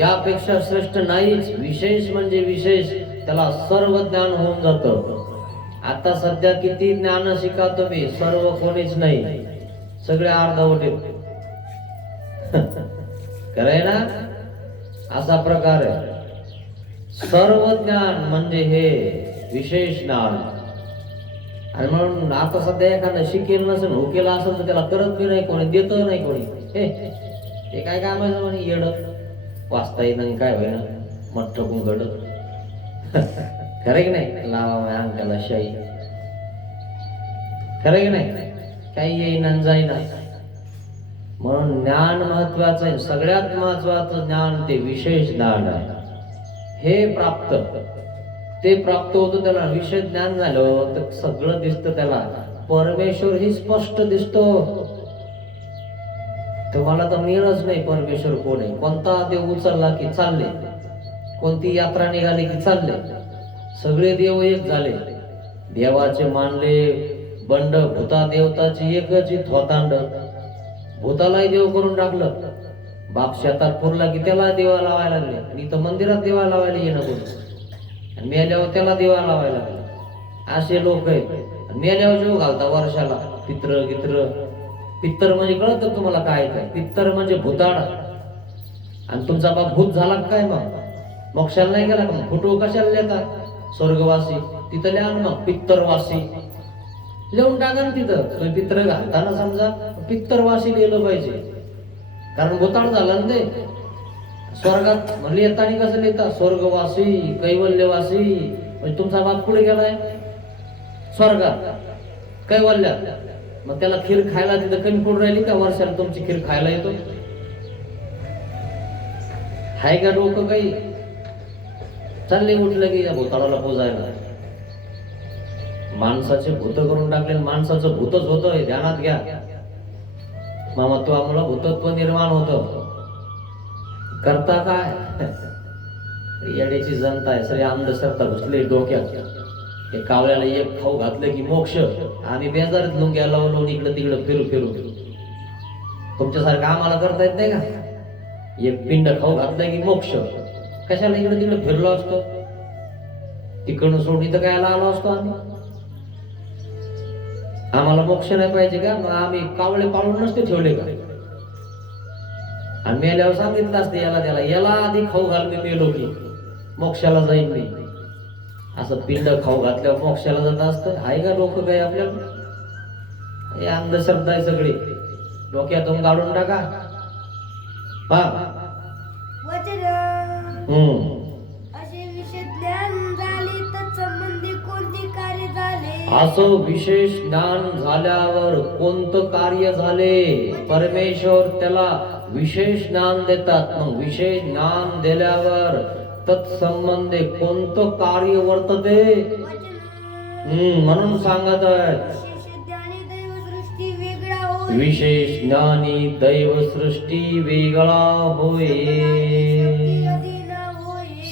यापेक्षा श्रेष्ठ नाहीच. विशेष म्हणजे विशेष त्याला सर्व ज्ञान होऊन जातं. आता सध्या किती ज्ञान शिका तुम्ही सर्व कोणीच नाही सगळे अर्धवटे खरंय ना. असा प्रकार आहे. सर्व ज्ञान म्हणजे हे विशेष ज्ञान. आणि म्हणून आता सध्या एखादं शिकेल नसेल हो केला असेल तर त्याला करत बी नाही कोणी देत नाही कोणी. हे काय काम आहे म्हणे येड वाचता येईन काय होईना मठ ठोकून घडत खरं की नाही. लावा अंगाला शाई खरं की नाही. काही येईना जाईना. म्हणून ज्ञान महत्वाचं आहे. सगळ्यात महत्वाचं ज्ञान ते विशेष ज्ञान आहे. हे प्राप्त ते प्राप्त होतं त्याला विशेष ज्ञान झालं तर सगळं दिसतं त्याला. परमेश्वर ही स्पष्ट दिसतो. तुम्हाला तर मिळच नाही परमेश्वर कोण आहे. कोणता देव उचलला की चालले कोणती यात्रा निघाली की चालले. सगळे देव एक झाले. देवाचे मानले बंड भूता देवताची एकच थोतांड. भूतालाही देव करून टाकलं. बाप शेतात पुरला की त्याला देवा लावायला लागले. मी तर मंदिरात देवा लावायला येणं बोल मेल्यावर त्याला देवा लावायला लागले. असे लोक आहेत. मेल्यावर जीव घालता वर्षाला पित्र गित्र. पित्तर म्हणजे कळत तुम्हाला काय काय. पित्तर म्हणजे भूताड. आणि तुमचा बाप भूत झाला काय मग मोक्षाला नाही गेला का. फोटो कशाला देतात स्वर्गवासी तिथं लिहा ना मग पित्तरवासी लिहून टाका ना तिथं. तुम्ही पित्र घालताना समजा पित्तरवासी लिहिलं पाहिजे, कारण भूताळ झालं ना ते. स्वर्गात म्हणले येताना कसं लिहिता, स्वर्गवासी कैवल्यवासी, म्हणजे तुमचा बाप पुढे गेलाय स्वर्गात कैवल्यात. मग त्याला खीर खायला तिथं कमी पडून राहिली का? वर्षाला तुमची खीर खायला येतो? हाय का डोकं काही? चालले उठलं की या भूताळाला पोजायला. माणसाचे भूत करून टाकले, माणसाचं भूतच होतं हे ध्यानात घ्या. ममत्वामुळे भूतत्व निर्माण होतं. करता काय? येड्याची जनता आहे, सगळे अंधश्रद्धा घुसले डोक्यात. हे कावळ्याला एक खाऊ घातलं की मोक्ष. आम्ही बेजारीत लुंग्या लावून इकडं तिकडं फिरू फिरू. तुमच्यासारखं आम्हाला करता येत नाही का? एक पिंड खाऊ घातलं की मोक्ष. कशाला इकडं तिकडं फिरलो असतो? तिकडून सोडून इथं काय आलो असतो आम्ही? आम्हाला मोक्ष नाही पाहिजे का? मग आम्ही कावळे पाळून नसते ठेवले का? आणि मेल्यावर सांगितलं असतं याला त्याला, याला आधी खाऊ घाल, मी मेलो की मोक्षाला जाईन मी. असं पिंड खाऊ घातल्यावर मोक्षाला जात असतं? आहे का डोकं काय आपल्याला? हे अंधश्रद्धा आहे सगळी, डोक्यातून काढून टाका. वचन असे विशेष ज्ञान झाले तत्संबंधी कोणते कार्य झाले? असं विशेष ज्ञान झाल्यावर कोणतं कार्य झाले? परमेश्वर त्याला विशेष ज्ञान देतात. मग विशेष ज्ञान दिल्यावर तत्संबंधी कोणतं कार्य वर्तते? म्हणून सांगत आहेत विशेष ज्ञानी दैव सृष्टी वेगळा होय,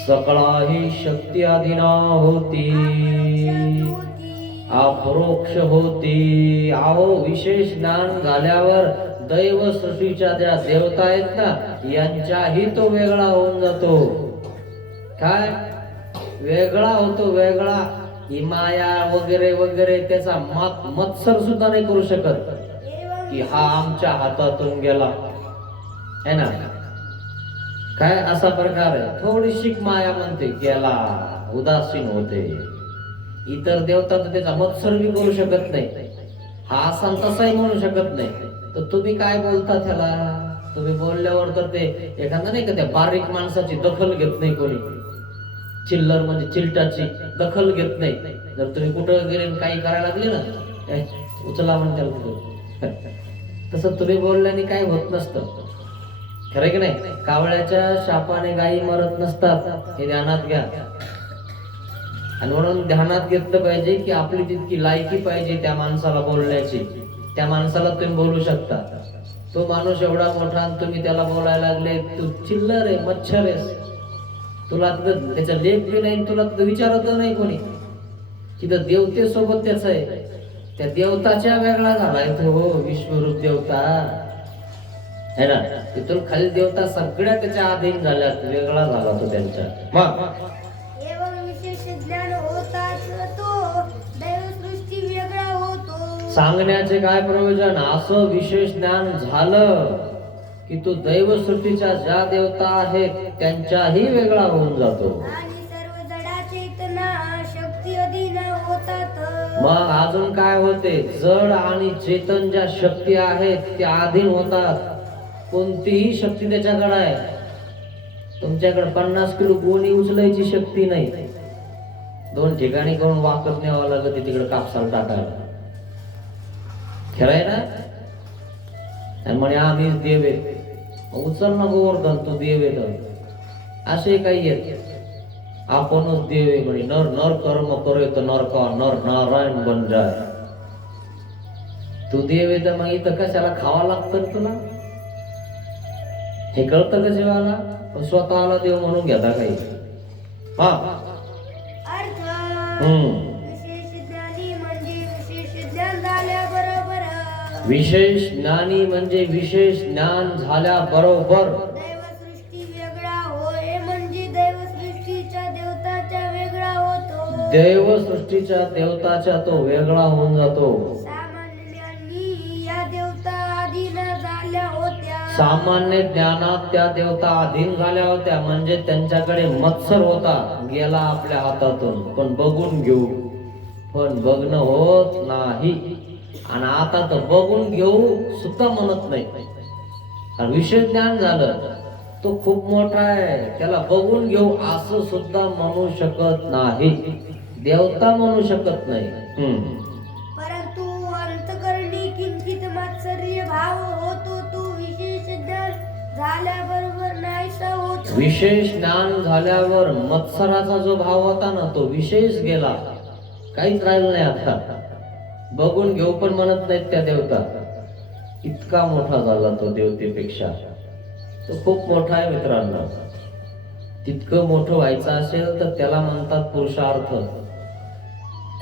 सकळाही शक्ती अधीना होती, अपरोक्ष होती. अहो विशेष ज्ञान झाल्यावर दैव सृष्टीच्या ज्या देवता आहेत ना, यांच्याही तो वेगळा होऊन जातो. काय वेगळा होतो? वेगळा. ही माया वगैरे वगैरे त्याचा मत्सर सुद्धा नाही करू शकत की हा आमच्या हातातून गेला, है ना? काय असा प्रकार आहे. थोडीशी माया म्हणते गेला, उदासीन होते. इतर देवता तर त्याचा मत्सर बी करू शकत नाही, हा असा तसाही म्हणू शकत नाही. तर तुम्ही काय बोलता त्याला? तुम्ही बोलल्यावर तर ते एखादा नाही का त्या बारीक माणसाची दखल घेत नाही कोणी. चिल्लर म्हणजे चिलटाची दखल घेत नाही. जर तुम्ही कुठं गेले काही करायला लागले ना, उचला म्हणते. तसं तुम्ही बोलल्याने काय होत नसतं, खरं की नाही? कावळ्याच्या शापाने गायी मरत नसतात, हे ध्यानात घ्या. आणि म्हणून ध्यानात घेतलं पाहिजे की आपली तितकी लायकी पाहिजे त्या माणसाला बोलण्याची. त्या माणसाला तुम्ही बोलू शकता. तो माणूस एवढा मोठा आणि तुम्ही त्याला बोलायला लागले, तू चिल्लर आहे, मच्छर आहेस, तुला तिथं त्याचा लेख बी नाही, तुला तिथं विचारत नाही कोणी. तिथं देवतेसोबत त्याच आहे, त्या देवताच्या वेगळा झालाय तो. हो विश्वरूप देवता है ना, तिथून खाली देवता सगळ्या त्याच्या अधीन झाल्यात, वेगळा झाला तो त्यांच्या. सांगण्याचे काय प्रयोजन? असं विशेष ज्ञान झालं की तो दैवसृष्टीच्या ज्या देवता आहेत त्यांच्याही वेगळा होऊन जातो. मग अजून काय होते? जड आणि चेतन ज्या शक्ती आहेत त्या अधीन होतात. कोणतीही शक्ती त्याच्याकडे आहे. तुमच्याकडे 50 किलो गोणी उचलायची शक्ती नाही, 2 ठिकाणी करून वाकत न्यावं लागत तिकडे कापसाला टाकायला. खेळाय ना, आणि म्हणे आम्हीच देव आहे, उचल ना गोवर्धन, तो देव आहे. असे काही आहेत, आपणच देव आहे म्हणे. नर नर कर्म करे तर नर का नर नारायण बन जाय. तू देव आहे तर मग इथं कशाला खावा लागतं तुला? हे कळतं का जीवाला? पण स्वतःला देव म्हणून घेता काही. विशेष ज्ञानी म्हणजे विशेष ज्ञान झाल्याबरोबर दैवसृष्टी वेगळा होय, म्हणजे दैवसृष्टीच्या देवताच्या वेगळा होतो. दैवसृष्टीच्या देवताच्या तो वेगळा होऊन जातो. सामान्य ज्ञानी या देवता अधीन झाल्या होत्या. सामान्य ज्ञानात त्या देवता अधीन झाल्या होत्या, म्हणजे त्यांच्याकडे मत्सर होता, गेला आपल्या हातातून. पण बघून घेऊ पण बघणं होत नाही. आणि आता तर बघून घेऊ सुद्धा म्हणत नाही. कारण विषय ज्ञान झालं तो खूप मोठा आहे, त्याला बघून घेऊ असं सुद्धा म्हणू शकत नाही, देवता म्हणू शकत नाही. परंतु अंतकरणी किंचित मात्सर्य भाव होतो, तो विशेष ज्ञान झाल्याबरोबर नाहीसा होतो. विशेष ज्ञान झाल्यावर मत्सराचा जो भाव होता ना तो विशेष गेला, काहीच राहिलं नाही. आता बघून घेऊ पण म्हणत नाहीत त्या देवता. इतका मोठा झाला तो देवतेपेक्षा. तो खूप मोठा आहे मित्रांनो. तितकं मोठं व्हायचं असेल तर त्याला म्हणतात पुरुषार्थ.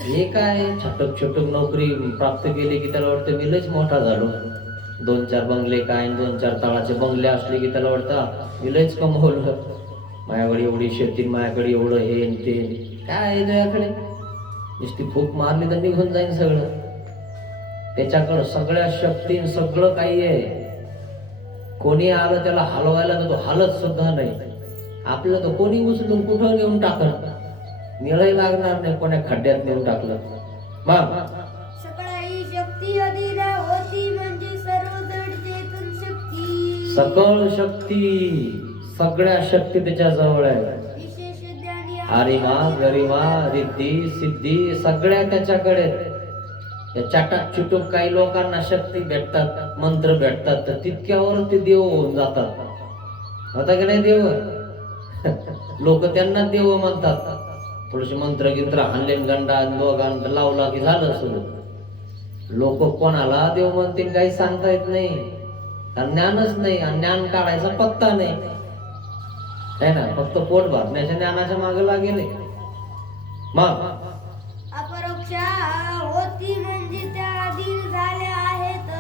हे काय छटक छटक नोकरी प्राप्त केली की त्याला वाटतं मी लयच मोठा झालो. 2-4 बंगले काय 2-4 तळाचे बंगले असले की त्याला वाटतं मी लयच कमवलं. माझ्याकडे एवढी शेती, माझ्याकडे एवढं हे न ते. काय आहे तुझ्याकडे? नुसती फूक मारली तर निघून जाईल सगळं. त्याच्याकडं सगळ्या शक्ती सगळं काही आहे. कोणी आलं त्याला हलवायला तर तो हालत सुद्धा नाही. आपलं तर कोणी उचलून कुठं नेऊन टाकलं, निळही लागणार नाही. कोण्या खड्ड्यात नेऊन टाकलं मग. सकळ ही शक्ती अधीन होती, म्हणजे सर्व जड चेतन शक्ती. सकळ शक्ती, सगळ्या शक्ती त्याच्या जवळ आहे. विशेष ज्ञानी आरिमा गरिमा रिद्धी सिद्धी सगळ्या त्याच्याकडे. या चाटाक चुटूक काही लोकांना शक्ती भेटतात, मंत्र भेटतात, तर तितक्यावर ते देव होऊन जातात. होता की नाही देव? लोक त्यांना देव म्हणतात. थोडेसे मंत्र गिंत्र हाणले गंडा दोघांना लावला की झालं सुरू. लोक कोणाला देव म्हणतील काही सांगता येत नाही, कारण ज्ञानच नाही. आणि ज्ञान काढायचा पत्ता नाही है ना. फक्त पोट भरण्याच्या ज्ञानाच्या मागे लागेल. मग अपरोक्षा होती, म्हणजे त्या अधीन झाल्या आहेत.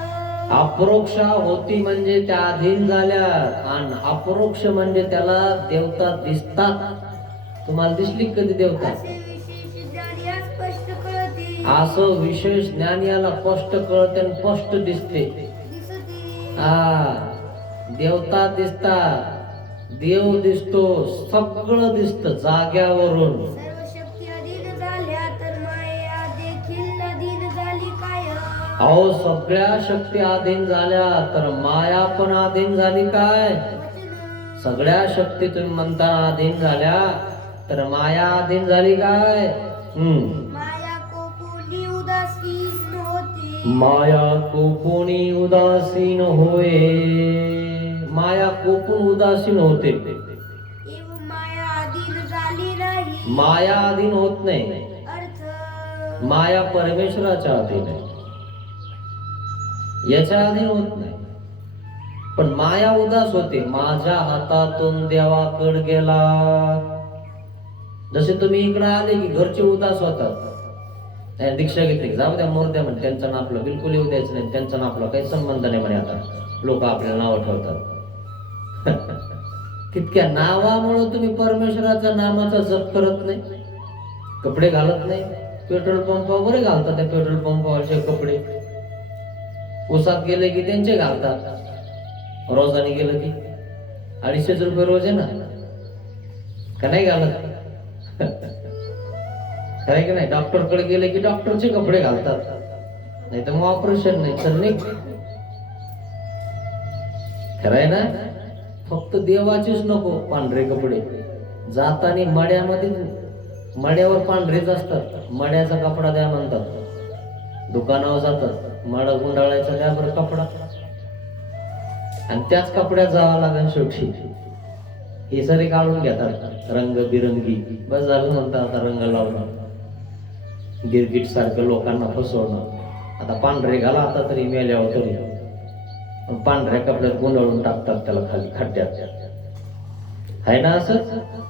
अप्रोक्षा होती म्हणजे त्या अधीन झाल्या, आणि अपरोक्ष म्हणजे त्याला देवता दिसतात. तुम्हाला दिसली कधी देवता? असे विशेष ज्ञानी स्पष्ट कळते. असं विशेष ज्ञान याला स्पष्ट कळते आणि स्पष्ट दिसते. दिसते. देवता दिसतात, देव दिसतो, सगळं दिसतं जाग्यावरून. सर्व शक्ती अधीन झाल्या, तर माया देखील अधीन झाली काय? अहो सगळ्या शक्ती अधीन झाल्या तर माया पण अधीन झाली काय? वचन. सगळ्या शक्ती तुम्ही म्हणता अधीन झाल्या तर माया अधीन झाली काय? माया कोपुनी उदासीन होती. माया कोपुनी उदासीन होय. माया कोपून उदासीन होते. एव माया अधीन झाली नाही. माया अधीन होत नाही. अर्थ. माया परमेश्वराच्या अधीन आहे, याच्या अधीन होत नाही. पण माया उदास होते. माझ्या हातातून देवाकड गेला. जसे तुम्ही इकडे आले की घरचे उदास होतात. दीक्षा घेतली जाऊ द्या मोरद्या म्हणे, त्यांचं ना आपलं बिलकुल येऊ द्यायचं नाही, त्यांचा ना आपला काही संबंध नाही म्हणे. आता लोक आपल्याला नाव ठेवतात. तितक्या नावामुळे तुम्ही परमेश्वराच्या नामाचा जप करत नाही, कपडे घालत नाही. पेट्रोल पंपावर बरे घालतात त्या पेट्रोल पंपावरचे कपडे. उसात गेले की त्यांचे घालतात. रोजाने गेलं की 250 रुपये रोज आहे ना, का नाही घालत? काय की नाही? डॉक्टर कडे गेले की डॉक्टरचे कपडे घालतात, नाही तर मग ऑपरेशन नाही तर नाही. खरंय ना? फक्त देवाचेच नको पांढरे कपडे. जातानी मड्यामध्ये मड्यावर पांढरेच असतात. मड्याचा कपडा द्या म्हणतात. दुकानावर जातात, मडा गुंडाळायचा द्या बरं कपडा, आणि त्याच कपड्यात जावं लागेल शेवटी. हे सारे काढून घेतात रंगबिरंगी. बस झालं म्हणतात आता रंग लावणं, गिरगिट सारखं लोकांना फसवणं. आता पांढरे घाला आता तरी मेल्यावर तरी, पांढऱ्या कपड्यात गुंडाळून टाकतात त्याला खाली खड्ड्यात. आहे ना असं?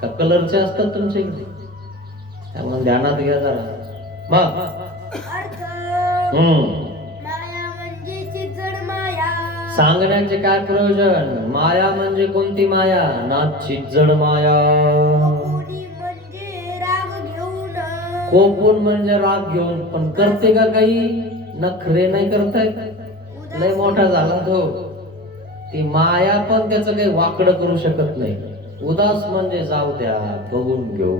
का कलरचे असतात तुमच्या इकडे? त्यामुळे ध्यानात घ्या जरा. मग अर्थ. माया म्हणजे चिज्जड माया. सांगण्याचे काय प्रयोजन? माया म्हणजे कोणती माया? ना चिज्जड माया. कोपुनी म्हणजे राग घेऊन. कोपून म्हणजे राग घेऊन. पण करते का काही? नखरे नाही करतायत. लय मोठा झाला तो. ती माया पण त्याचं काही वाकडं करू शकत नाही. उदास म्हणजे जाऊ द्या, बघून घेऊ.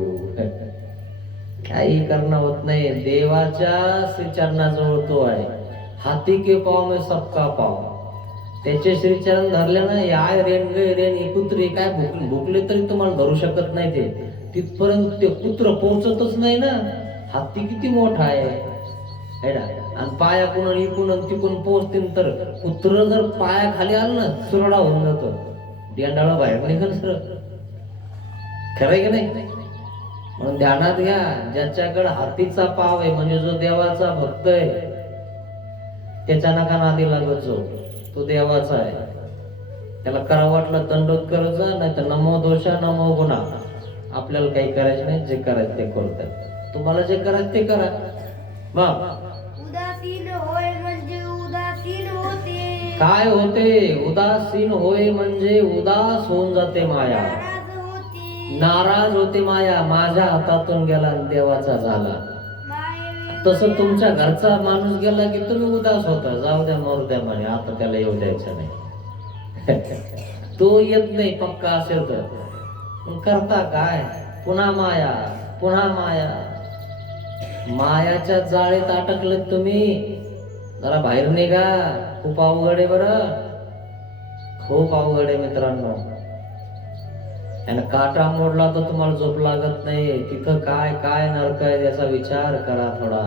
काही करणं होत नाही. देवाच्या श्रीचरणाजवळ तो आहे. हाती के पाव में सबका पाव. त्याचे श्रीचरण धरले ना, आय रेन गे रेन ही कुत्री काय भुकले तरी तुम्हाला धरू शकत नाही. ते तिथपर्यंत ते कुत्र पोहोचतच नाही ना. हाती किती मोठा आहे है ना. आणि पायाकडून आणि इकडून आणि तिकडून पोहोचतील तर कुत्र जर पायाखाली आलं ना, सुरडा होऊन जातो. डेंडाळा बाहेर निघल सर. खरंय की नाही. म्हणून ध्यानात घ्या, ज्याच्याकडे हातीचा पाव आहे म्हणजे जो देवाचा भक्त आहे, त्याच्या नका नादी लागत जो. तो देवाचा आहे. त्याला करावं वाटलं दंडोत करायचं, नाही तर नमो दोषा नमो गुणा. आपल्याला काही करायचं नाही. जे करायचं ते करतात. तुम्हाला जे करायचं ते करा. मग उदासीन होय म्हणजे उदासीन होते. काय होते? उदासीन होय म्हणजे उदास होऊन जाते माया. नाराज होते. नाराज होते माया. माझ्या हातातून गेला आणि देवाचा झाला. माये तसं तुमच्या घरचा माणूस गेला की तुम्ही उदास होता. जाऊ द्या मरू द्या म्हणे, आता त्याला येऊ द्यायचं नाही. तो येत नाही पक्का असेल तर. मग करता काय? पुन्हा माया, पुन्हा माया. मायाच्या जाळीत अटकले तुम्ही. जरा बाहेर निघा. खूप अवघड आहे बरं. खूप अवघड आहे मित्रांनो. त्यानं काटा मोडला तर तुम्हाला झोप लागत नाही. तिथं काय काय नरक आहे त्याचा विचार करा थोडा.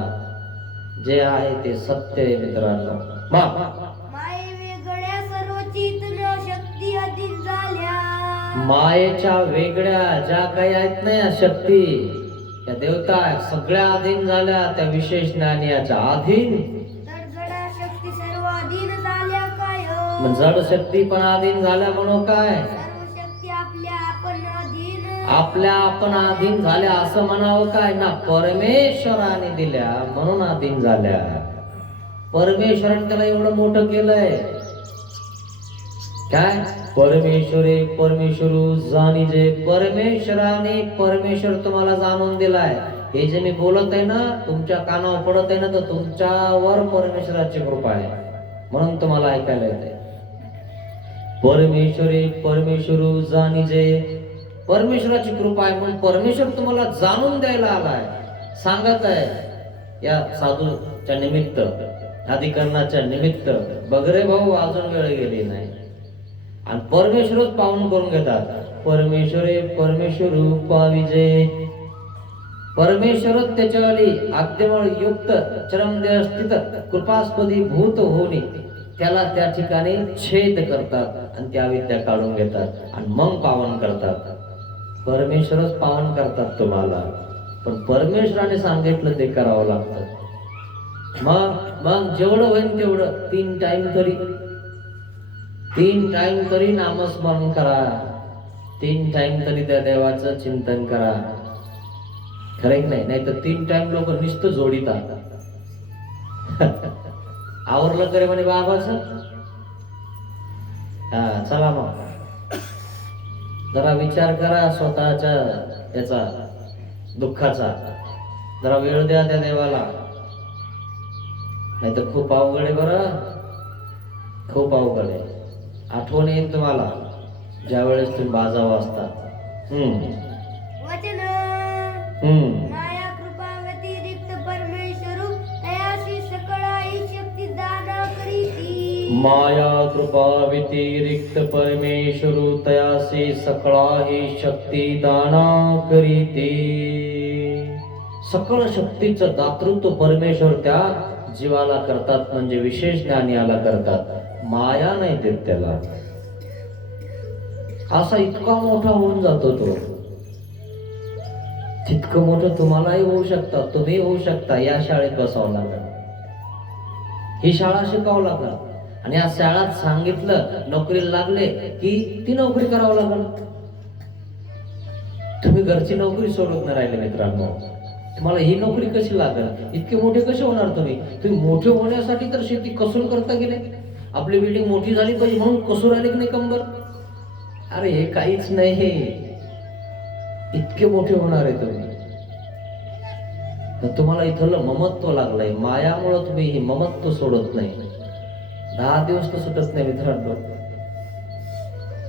जे आहे ते सत्य आहे मित्रांनो. माये वेगळ्या सर्वचित न शक्ती अधीन झाल्या. मायेच्या वेगळ्या ज्या काही आहेत ना या शक्ती, त्या देवता सगळ्या अधीन झाल्या त्या विशेष ज्ञानियाच्या अधीन. जडजडा शक्ती सर्व अधीन झाल्या काय. मग जड शक्ती पण अधीन झाल्या म्हणून काय? सर्व शक्ती आपल्या आपण अधीन. आपल्या आपण अधीन झाल्या असं म्हणावं काय ना. परमेश्वराने दिल्या म्हणून अधीन झाल्या. परमेश्वराने त्याला एवढं मोठं केलंय काय? परमेश्वरे परमेश्वरू जाणीजे. परमेश्वराने परमेश्वर तुम्हाला जाणून दिलाय. हे जे मी बोलत आहे ना, तुमच्या कानावर पडत आहे ना, तर तुमच्यावर परमेश्वराची कृपा आहे म्हणून तुम्हाला ऐकायला येते. परमेश्वरे परमेश्वरू जाणीजे. परमेश्वराची कृपा आहे म्हणून परमेश्वर तुम्हाला जाणून द्यायला आलाय. सांगत आहे या साधूच्या निमित्त, अधिकरणाच्या निमित्त. बगरे भाऊ अजून वेळ गेली नाही आणि परमेश्वरच पावन करून घेतात. परमेश्वरे परमेश्वरू पाविजे. परमेश्वरच त्याच्यावाली आद्यमळ युक्त चरमदेह स्थित कृपास्पदी भूत होणे त्याला त्या ठिकाणी छेद करतात आणि त्या विद्या काढून घेतात आणि मग पावन करतात. परमेश्वरच पावन करतात तुम्हाला, पण परमेश्वराने सांगितलं ते करावं लागतं. मग जेवढं होईल तेवढं 3 टाइम तरी नामस्मरण करा. 3 टाइम तरी त्या देवाचं चिंतन करा. खरं की नाही? तर 3 टाइम लोक नुसतं जोडीतात. आवरलं करे म्हणे बाबाचं. हा चला मग जरा विचार करा स्वतःच्या याचा, दुःखाचा. जरा वेळ द्या त्या देवाला. नाही तर खूप अवघड आहे बरं. खूप अवघड आहे. आठवण येईल तुम्हाला ज्या वेळेस तुम्ही बाजा वाजता. वचन माया कृपा व्यतिरिक्त परमेश्वरू तयाशी सकळाई शक्ती दान करीती. माया कृपा व्यतिरिक्त परमेश्वरू तयासी सकळाही शक्ती दाना करीती. सकळ शक्तीचं दातृत्व परमेश्वर त्या जीवाला करतात, म्हणजे विशेष ज्ञानियाला करतात. माया नाही देत त्याला. असा इतका मोठा होऊन जातो तो. तितकं मोठं तुम्हालाही होऊ शकता, तुम्ही होऊ शकता. या शाळेत बसावं लागेल, ही शाळा शिकावं लागेल आणि या शाळेत सांगितलं नोकरीला लागले की ती नोकरी करावं लागेल. तुम्ही घरची नोकरी सोडत नाही राहिले मित्रांनो. तुम्हाला ही नोकरी कशी लागेल? इतके मोठे कसे होणार तुम्ही? तुम्ही मोठे होण्यासाठी तर शेती कसून करता की नाही? आपली बिल्डिंग मोठी झाली पाहिजे म्हणून कसूर आले की नाही कंबर? अरे हे काहीच नाही. इतके मोठे होणार आहे तुम्ही. तर तुम्हाला इथलं ममत्व लागलंय. मायामुळे तुम्ही हे ममत्व सोडत नाही. 10 दिवस तर सुटत नाही मित्रांनो.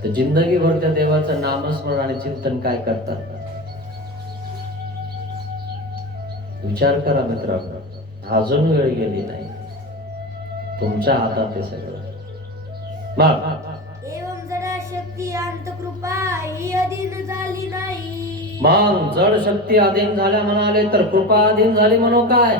तर जिंदगीभर त्या देवाचं नामस्मरण आणि चिंतन काय करतात? विचार करा मित्रांनो, अजून वेळ गेली नाही, तुमच्या हातात आहे सगळं. एवं जडा शक्ती अंत कृपा ही अधीन झाली नाही. मग जड शक्ती अधीन झाल्या म्हणाले तर कृपा अधीन झाली म्हणू काय?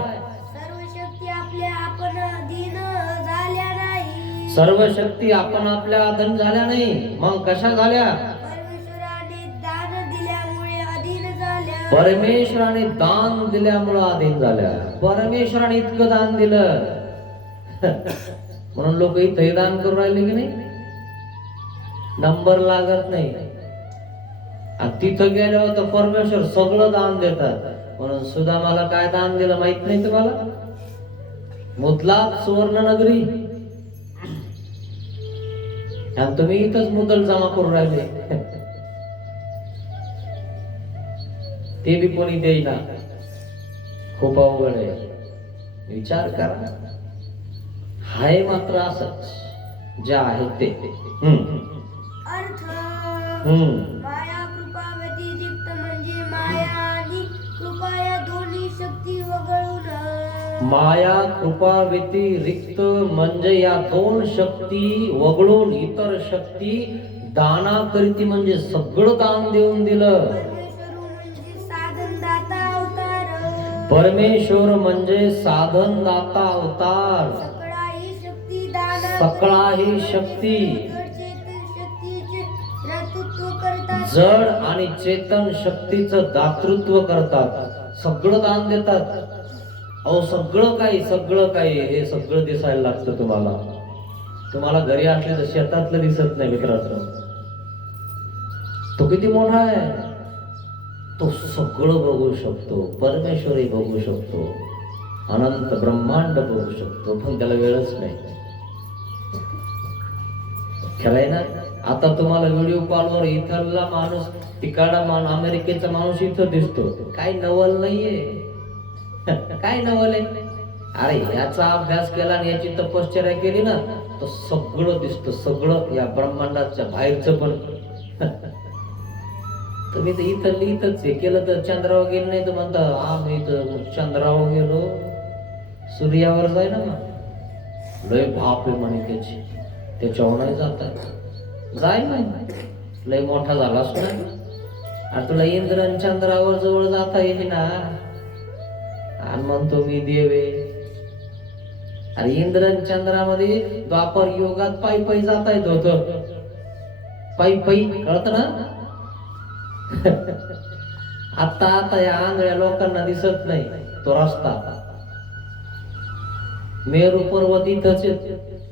सर्व शक्ती आपल्या आपण अधीन झाल्या नाही. सर्व शक्ती आपण आपल्या अधीन झाल्या नाही, मग कशा झाल्या? परमेश्वराने दान दिल्यामुळे अधीन झाल्या. परमेश्वराने दान दिल्यामुळे अधीन झाल्या. परमेश्वराने इतकं दान दिलं म्हणून लोक इथंही दान करून राहिले की नाही, नंबर लागत नाही. आणि तिथं गेल्यावर तर परमेश्वर सगळं दान देतात. म्हणून सुदामाला काय दान दिलं माहित नाही तुम्हाला? मुदलात सुवर्ण नगरी. आणि तुम्ही इथंच मुदल जमा करून राहिले ते बी कोणी देईना. खूप अवघड आहे. विचार करा. हाय मात्र असंच जे आहे ते. अर्थ माया कृपा व्यतिरिक्त म्हणजे माया आणि कृपा या दोन्ही शक्ती वगळून. माया कृपा व्यतिरिक्त म्हणजे या दोन शक्ती वगळून इतर शक्ती दानाकरिती म्हणजे सगळं दान देऊन दिलं. परमेश्वर म्हणजे साधनदाता अवतार. परमेश्वर म्हणजे साधनदाता अवतार. सकळाही शक्ती दाना सकळाही शक्ती चेतन शक्तीचे दातृत्व करतात. जड आणि चेतन शक्तीचं दातृत्व करतात. सगळं दान देतात. अहो सगळं काही हे सगळं दिसायला लागतं तुम्हाला. तुम्हाला घरी असले तर शेतातलं दिसत नाही मित्रांनो. तो किती मोठा आहे, तो सगळं बघू शकतो. परमेश्वरही बघू शकतो, अनंत ब्रह्मांड बघू शकतो, पण त्याला वेळच नाही. खरंय ना? आता तुम्हाला व्हिडिओ कॉलवर इथला माणूस, तिकडा अमेरिकेचा माणूस इथं दिसतो. काय नवल नाहीये काय नवल आहे? अरे याचा अभ्यास केला आणि याची तपश्चर्या केली ना तर सगळं दिसतं. सगळं या ब्रह्मांडाच्या बाहेरचं पण. तुम्ही तर इथंच हे केलं तर चंद्रावर गेलं नाही तर म्हणता आम्ही तर चंद्रावर गेलो, सूर्यावर जाय ना मग लय भाप आहे म्हणे त्याच्यावर नाही जाता जाय ना, लय मोठा झालास ना. आणि तुला इंद्र आणि चंद्रावर जवळ जाता येईल ना. आणि म्हणतो मी देवे. अरे इंद्र आणि चंद्रामध्ये द्वापर युगात पायी जाता येत होत. पायी कळत ना. आता या आंधळ्या लोकांना दिसत नाही तो रस्ता. मेरू पर्वत इथंच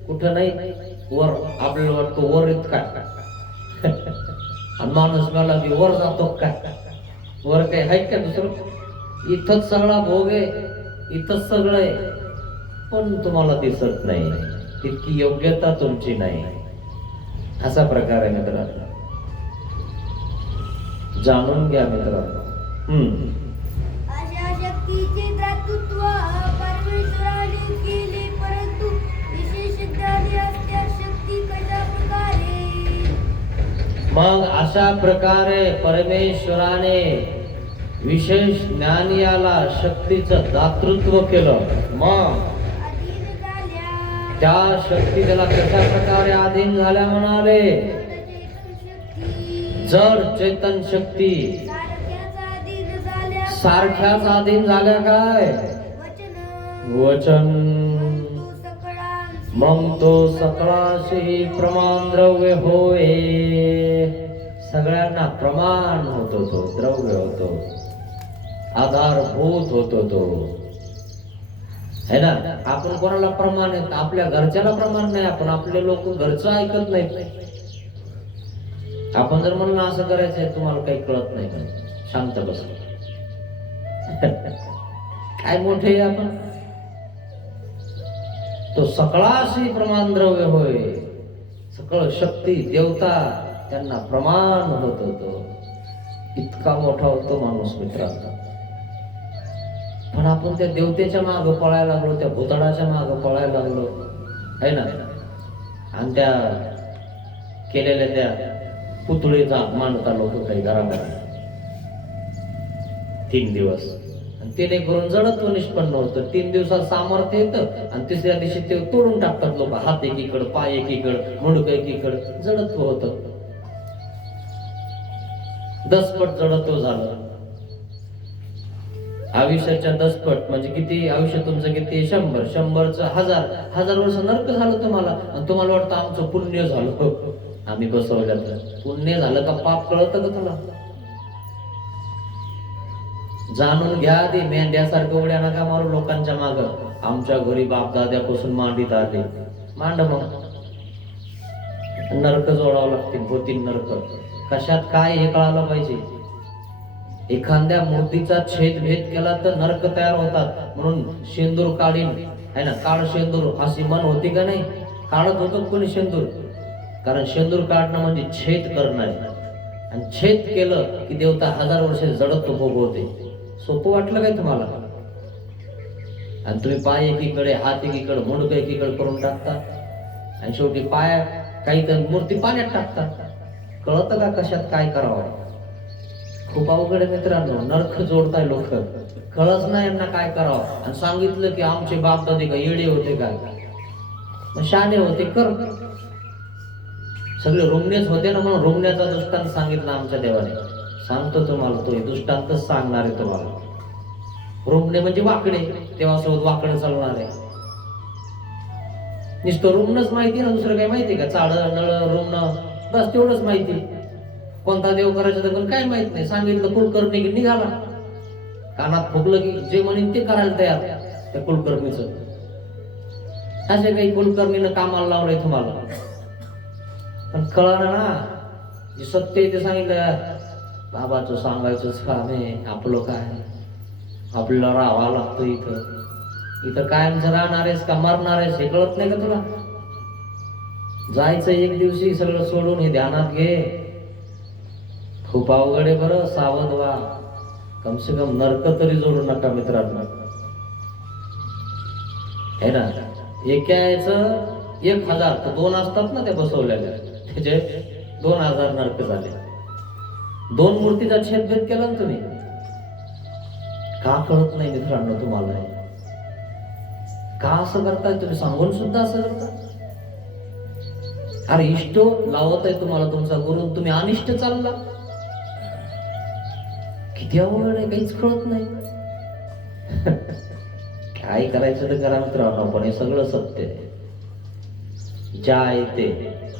कुठं नाही, वर आपल्याला वाटतो वर येत काय आणि माणूस मला की वर जातो काय, वर काय आहे का दुसरं? इथंच सगळा भोग आहे, इथंच सगळं आहे, पण तुम्हाला दिसत नाही. तितकी योग्यता तुमची नाही. असा प्रकार आहे मित्रांनो. जाणून घ्या मित्रांनो. अशा शक्तीचे दातृत्व परमेश्वराने केले, परंतु विशेष ज्ञानी असत्या शक्ती कशा प्रकारे. मग अशा प्रकारे परमेश्वराने विशेष ज्ञानियाला शक्तीचं दातृत्व केलं. मग अधीन झाल्या. त्या शक्ती त्याला कशा प्रकारे अधीन झाल्या म्हणाले? जड चेतन शक्ती सारख्याच अधीन झाल्या. काय वचन? मग तो सकळाशी प्रमाण द्रव्य होय. सगळ्यांना प्रमाण होतो, तो द्रव्य होतो, आधारभूत होतो तो, है ना. आपण कोणाला प्रमाण आहे? आपल्या घरच्याला प्रमाण नाही. आपण आपले लोक घरचं ऐकत नाहीत. आपण जर म्हणलं असं करायचंय, तुम्हाला काही कळत नाही, शांत बस. काय मोठे आपण. तो सकळाशी प्रमाण द्रव्य होय. सकळ शक्ती देवता त्यांना प्रमाण होत होतो. इतका मोठा होतो माणूस मित्रांनो. पण आपण त्या देवतेच्या माग पळायला लागलो, त्या भुतडाच्या माग पळायला लागलो, है ना. आणि त्या केलेल्या त्या पुतळीचा अपमान होता लोक काही घरामध्ये 3 दिवस. आणि ते करून जडत्व निष्पन्न होतं. 3 दिवसात सामर्थ्य येतं आणि तिसऱ्या दिवशी ते तोडून टाकतात लोक. हात एकीकडं, पाय एकीकडं, मुंडकं एकीकडं, जडत्व होतं. 10 पट जडत्व झालं. आयुष्याच्या 10 पट म्हणजे किती? आयुष्य तुमचं किती? 100. 100चं 1000 वर्ष नरक झालं तुम्हाला. आणि तुम्हाला वाटतं आमचं पुण्य झालं, आम्ही बसवलं. पुण्य झालं का पाप कळतं का तुला? जाणून घ्या. आधी मेंढ्यासारखं उड्या नका मारू लोकांच्या माग. आमच्या घरी बाप दाद्यापासून मांडीत आले, मांड मग. नरक जोडावं लागतील, होतील नरक. कशात काय हे कळायला पाहिजे. एखाद्या मूर्तीचा छेदभेद केला तर नरक तयार होतात. म्हणून शेंदूर काढीन आहे ना, काळ शेंदूर अशी मन होती का नाही? काढत होतं कोणी शेंदूर? कारण शेंदूर काढणं म्हणजे छेद करणं आहे. आणि छेद केलं की देवता 1000 वर्ष जडत्व भोगवते. सोपं वाटलं काय तुम्हाला? आणि तुम्ही पाय एकीकडे, हात एकीकडे, मुंडकं एकीकडे करून टाकता. आणि शेवटी पाय काही तर मूर्ती पाण्यात टाकतात. कळतं का कशात काय करावं? खूप अवघड आहे मित्रांनो. नरक जोडताय लोक, कळत नाही यांना काय करावं. आणि सांगितलं की आमचे बाप दादे का येडे होते काय? शाणे होते कर. सगळे रुग्णेच होते ना, म्हणून रुग्ण्याचा दृष्टांत सांगितला आमच्या देवाने. सांगतो तुम्हाला, तो दृष्टांतच सांगणार आहे तुम्हाला. रुग्णे म्हणजे वाकडे, तेव्हासोबत वाकडे चालणार आहे. नुसतं रुग्णच माहिती ना, दुसरं काही माहिती का? चाळ, नळ, रुग्ण, बस तेवढंच माहिती. कोणता देव करायचा तर काय माहित नाही. सांगितलं कुलकर्णी की निघाला. कानात फुगलं की जे म्हणेन ते करायला तयार त्या कुलकर्णीचं. असे काही कुलकर्णीनं कामाला लावलंय तुम्हाला. पण कळलं ना, जे सत्य आहे ते सांगितलं. बाबाचं सांगायचंच काम आहे. आपलं काय? आपल्याला राहावं लागतं इथं कायमचं राहणार आहेस का मरणार आहेस हे कळत नाही का तुला? जायचं एक दिवशी सगळं सोडून, हे ध्यानात घे. खूप अवघड आहे बरं, सावध व्हा. कमसे कम नरक तरी जोडू नका मित्रांनो, है ना. एकाचं 1000 तर 2 असतात ना, ते बसवलेल्या त्याचे 2000 नरक झाले. 2 मूर्तीचा छेदभेद केला ना तुम्ही. का कळत नाही मित्रांनो तुम्हाला? का असं करताय तुम्ही? सांगून सुद्धा असं करता. अरे इष्ट लावत आहे तुम्हाला तुमचा गुरु, तुम्ही अनिष्ट चालला. किती अवघड आहे, काहीच कळत नाही. काय करायचं तर करा मित्रांनो, पण हे सगळं सत्य आहे. ज्या आहे ते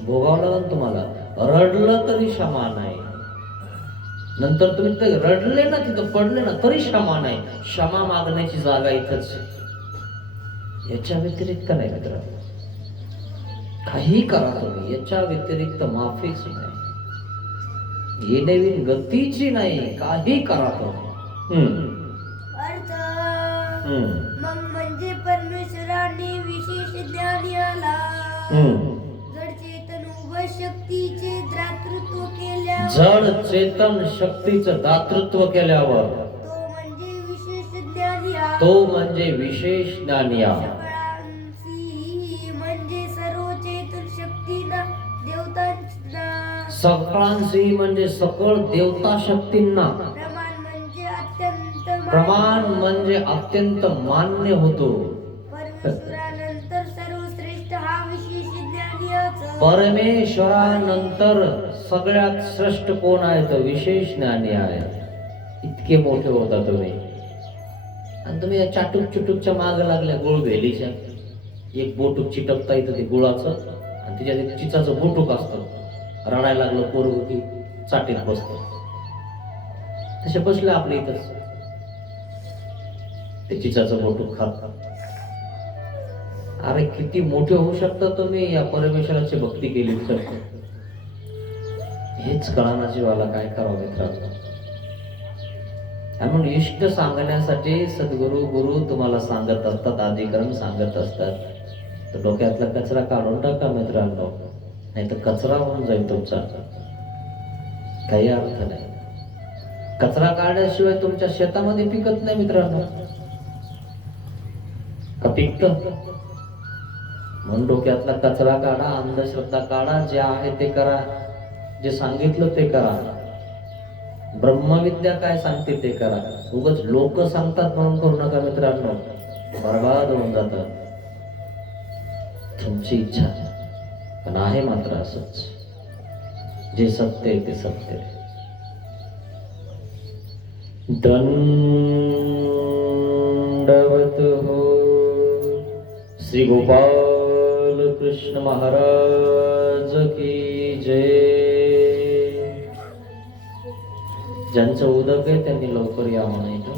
भोगावं लागेल तुम्हाला. रडलं तरी क्षमा नाही. नंतर तुम्ही ते रडले ना, तिथं पडले ना, तरी क्षमा नाही. क्षमा मागण्याची जागा इथंच, याच्या व्यतिरिक्त नाही मित्रांनो. काही करा तुम्ही, याच्या व्यतिरिक्त माफीच नाही. हे नवीन गतीची नाही, काही करा तुम्ही. अर्थ मग म्हणजे परमेश्वराने विशेष ज्ञान याला जड चेतन उभय शक्तीचे दातृत्व केल्यावर, जड चेतन शक्तीचं दातृत्व केल्यावर, तो म्हणजे विशेष ज्ञान या, तो म्हणजे विशेष ज्ञान या. सकळांसी म्हणजे सर्व चेतन शक्तींना देवतांना, सकळांसी म्हणजे सकळ देवता शक्तींना, प्रमाण म्हणजे अत्यंत मान्य होतो. परमेश्वरानंतर सर्वश्रेष्ठ हा विशेष ज्ञान याच. परमेश्वरानंतर सगळ्यात श्रेष्ठ कोण आहे? तर विशेष ज्ञानी आहे. इतके मोठे होता तुम्ही, आणि तुम्ही या चाटूक चुटूकच्या माग लागल्या गुळ भेलीच्या. एक बोटूक चिटकता येतं ते गुळाचं, आणि त्याच्यात एक चिचाचं बोटूक असतं. रडायला लागलं पोरग की चाटीत बसतं. तसे बसले आपल्या इथंच ते चिचाचं बोटूक खात. अरे किती मोठे होऊ शकता तुम्ही या परमेश्वराची भक्ती केली तर. हेच कळाना जीवाला काय करावं मित्रांनो. आणि म्हणून इष्ट सांगण्यासाठी सद्गुरु गुरु तुम्हाला सांगत असतात, आदिकरण सांगत असतात. तर डोक्यातला कचरा काढून टाका मित्रांनो, नाही तर कचरा होऊन जाईल तुमचा. काही अर्थ नाही. कचरा काढल्याशिवाय तुमच्या शेतामध्ये पिकत नाही मित्रांनो. का पिकत? म्हणून डोक्यातला कचरा काढा, अंधश्रद्धा काढा, जे आहे ते करा, जे सांगितलं ते करा. ब्रह्मविद्या काय सांगते ते करा. उगाच लोक सांगतात म्हणून करू नका मित्रांनो, बरबाद होऊन जातात. तुमची इच्छा, पण आहे मात्र असंच, जे सत्य आहे ते सत्य आहे. दंडवत हो श्री गोपाल कृष्ण महाराज की जय. ज्यांचं उदक आहे त्यांनी लवकर या म्हणायचं.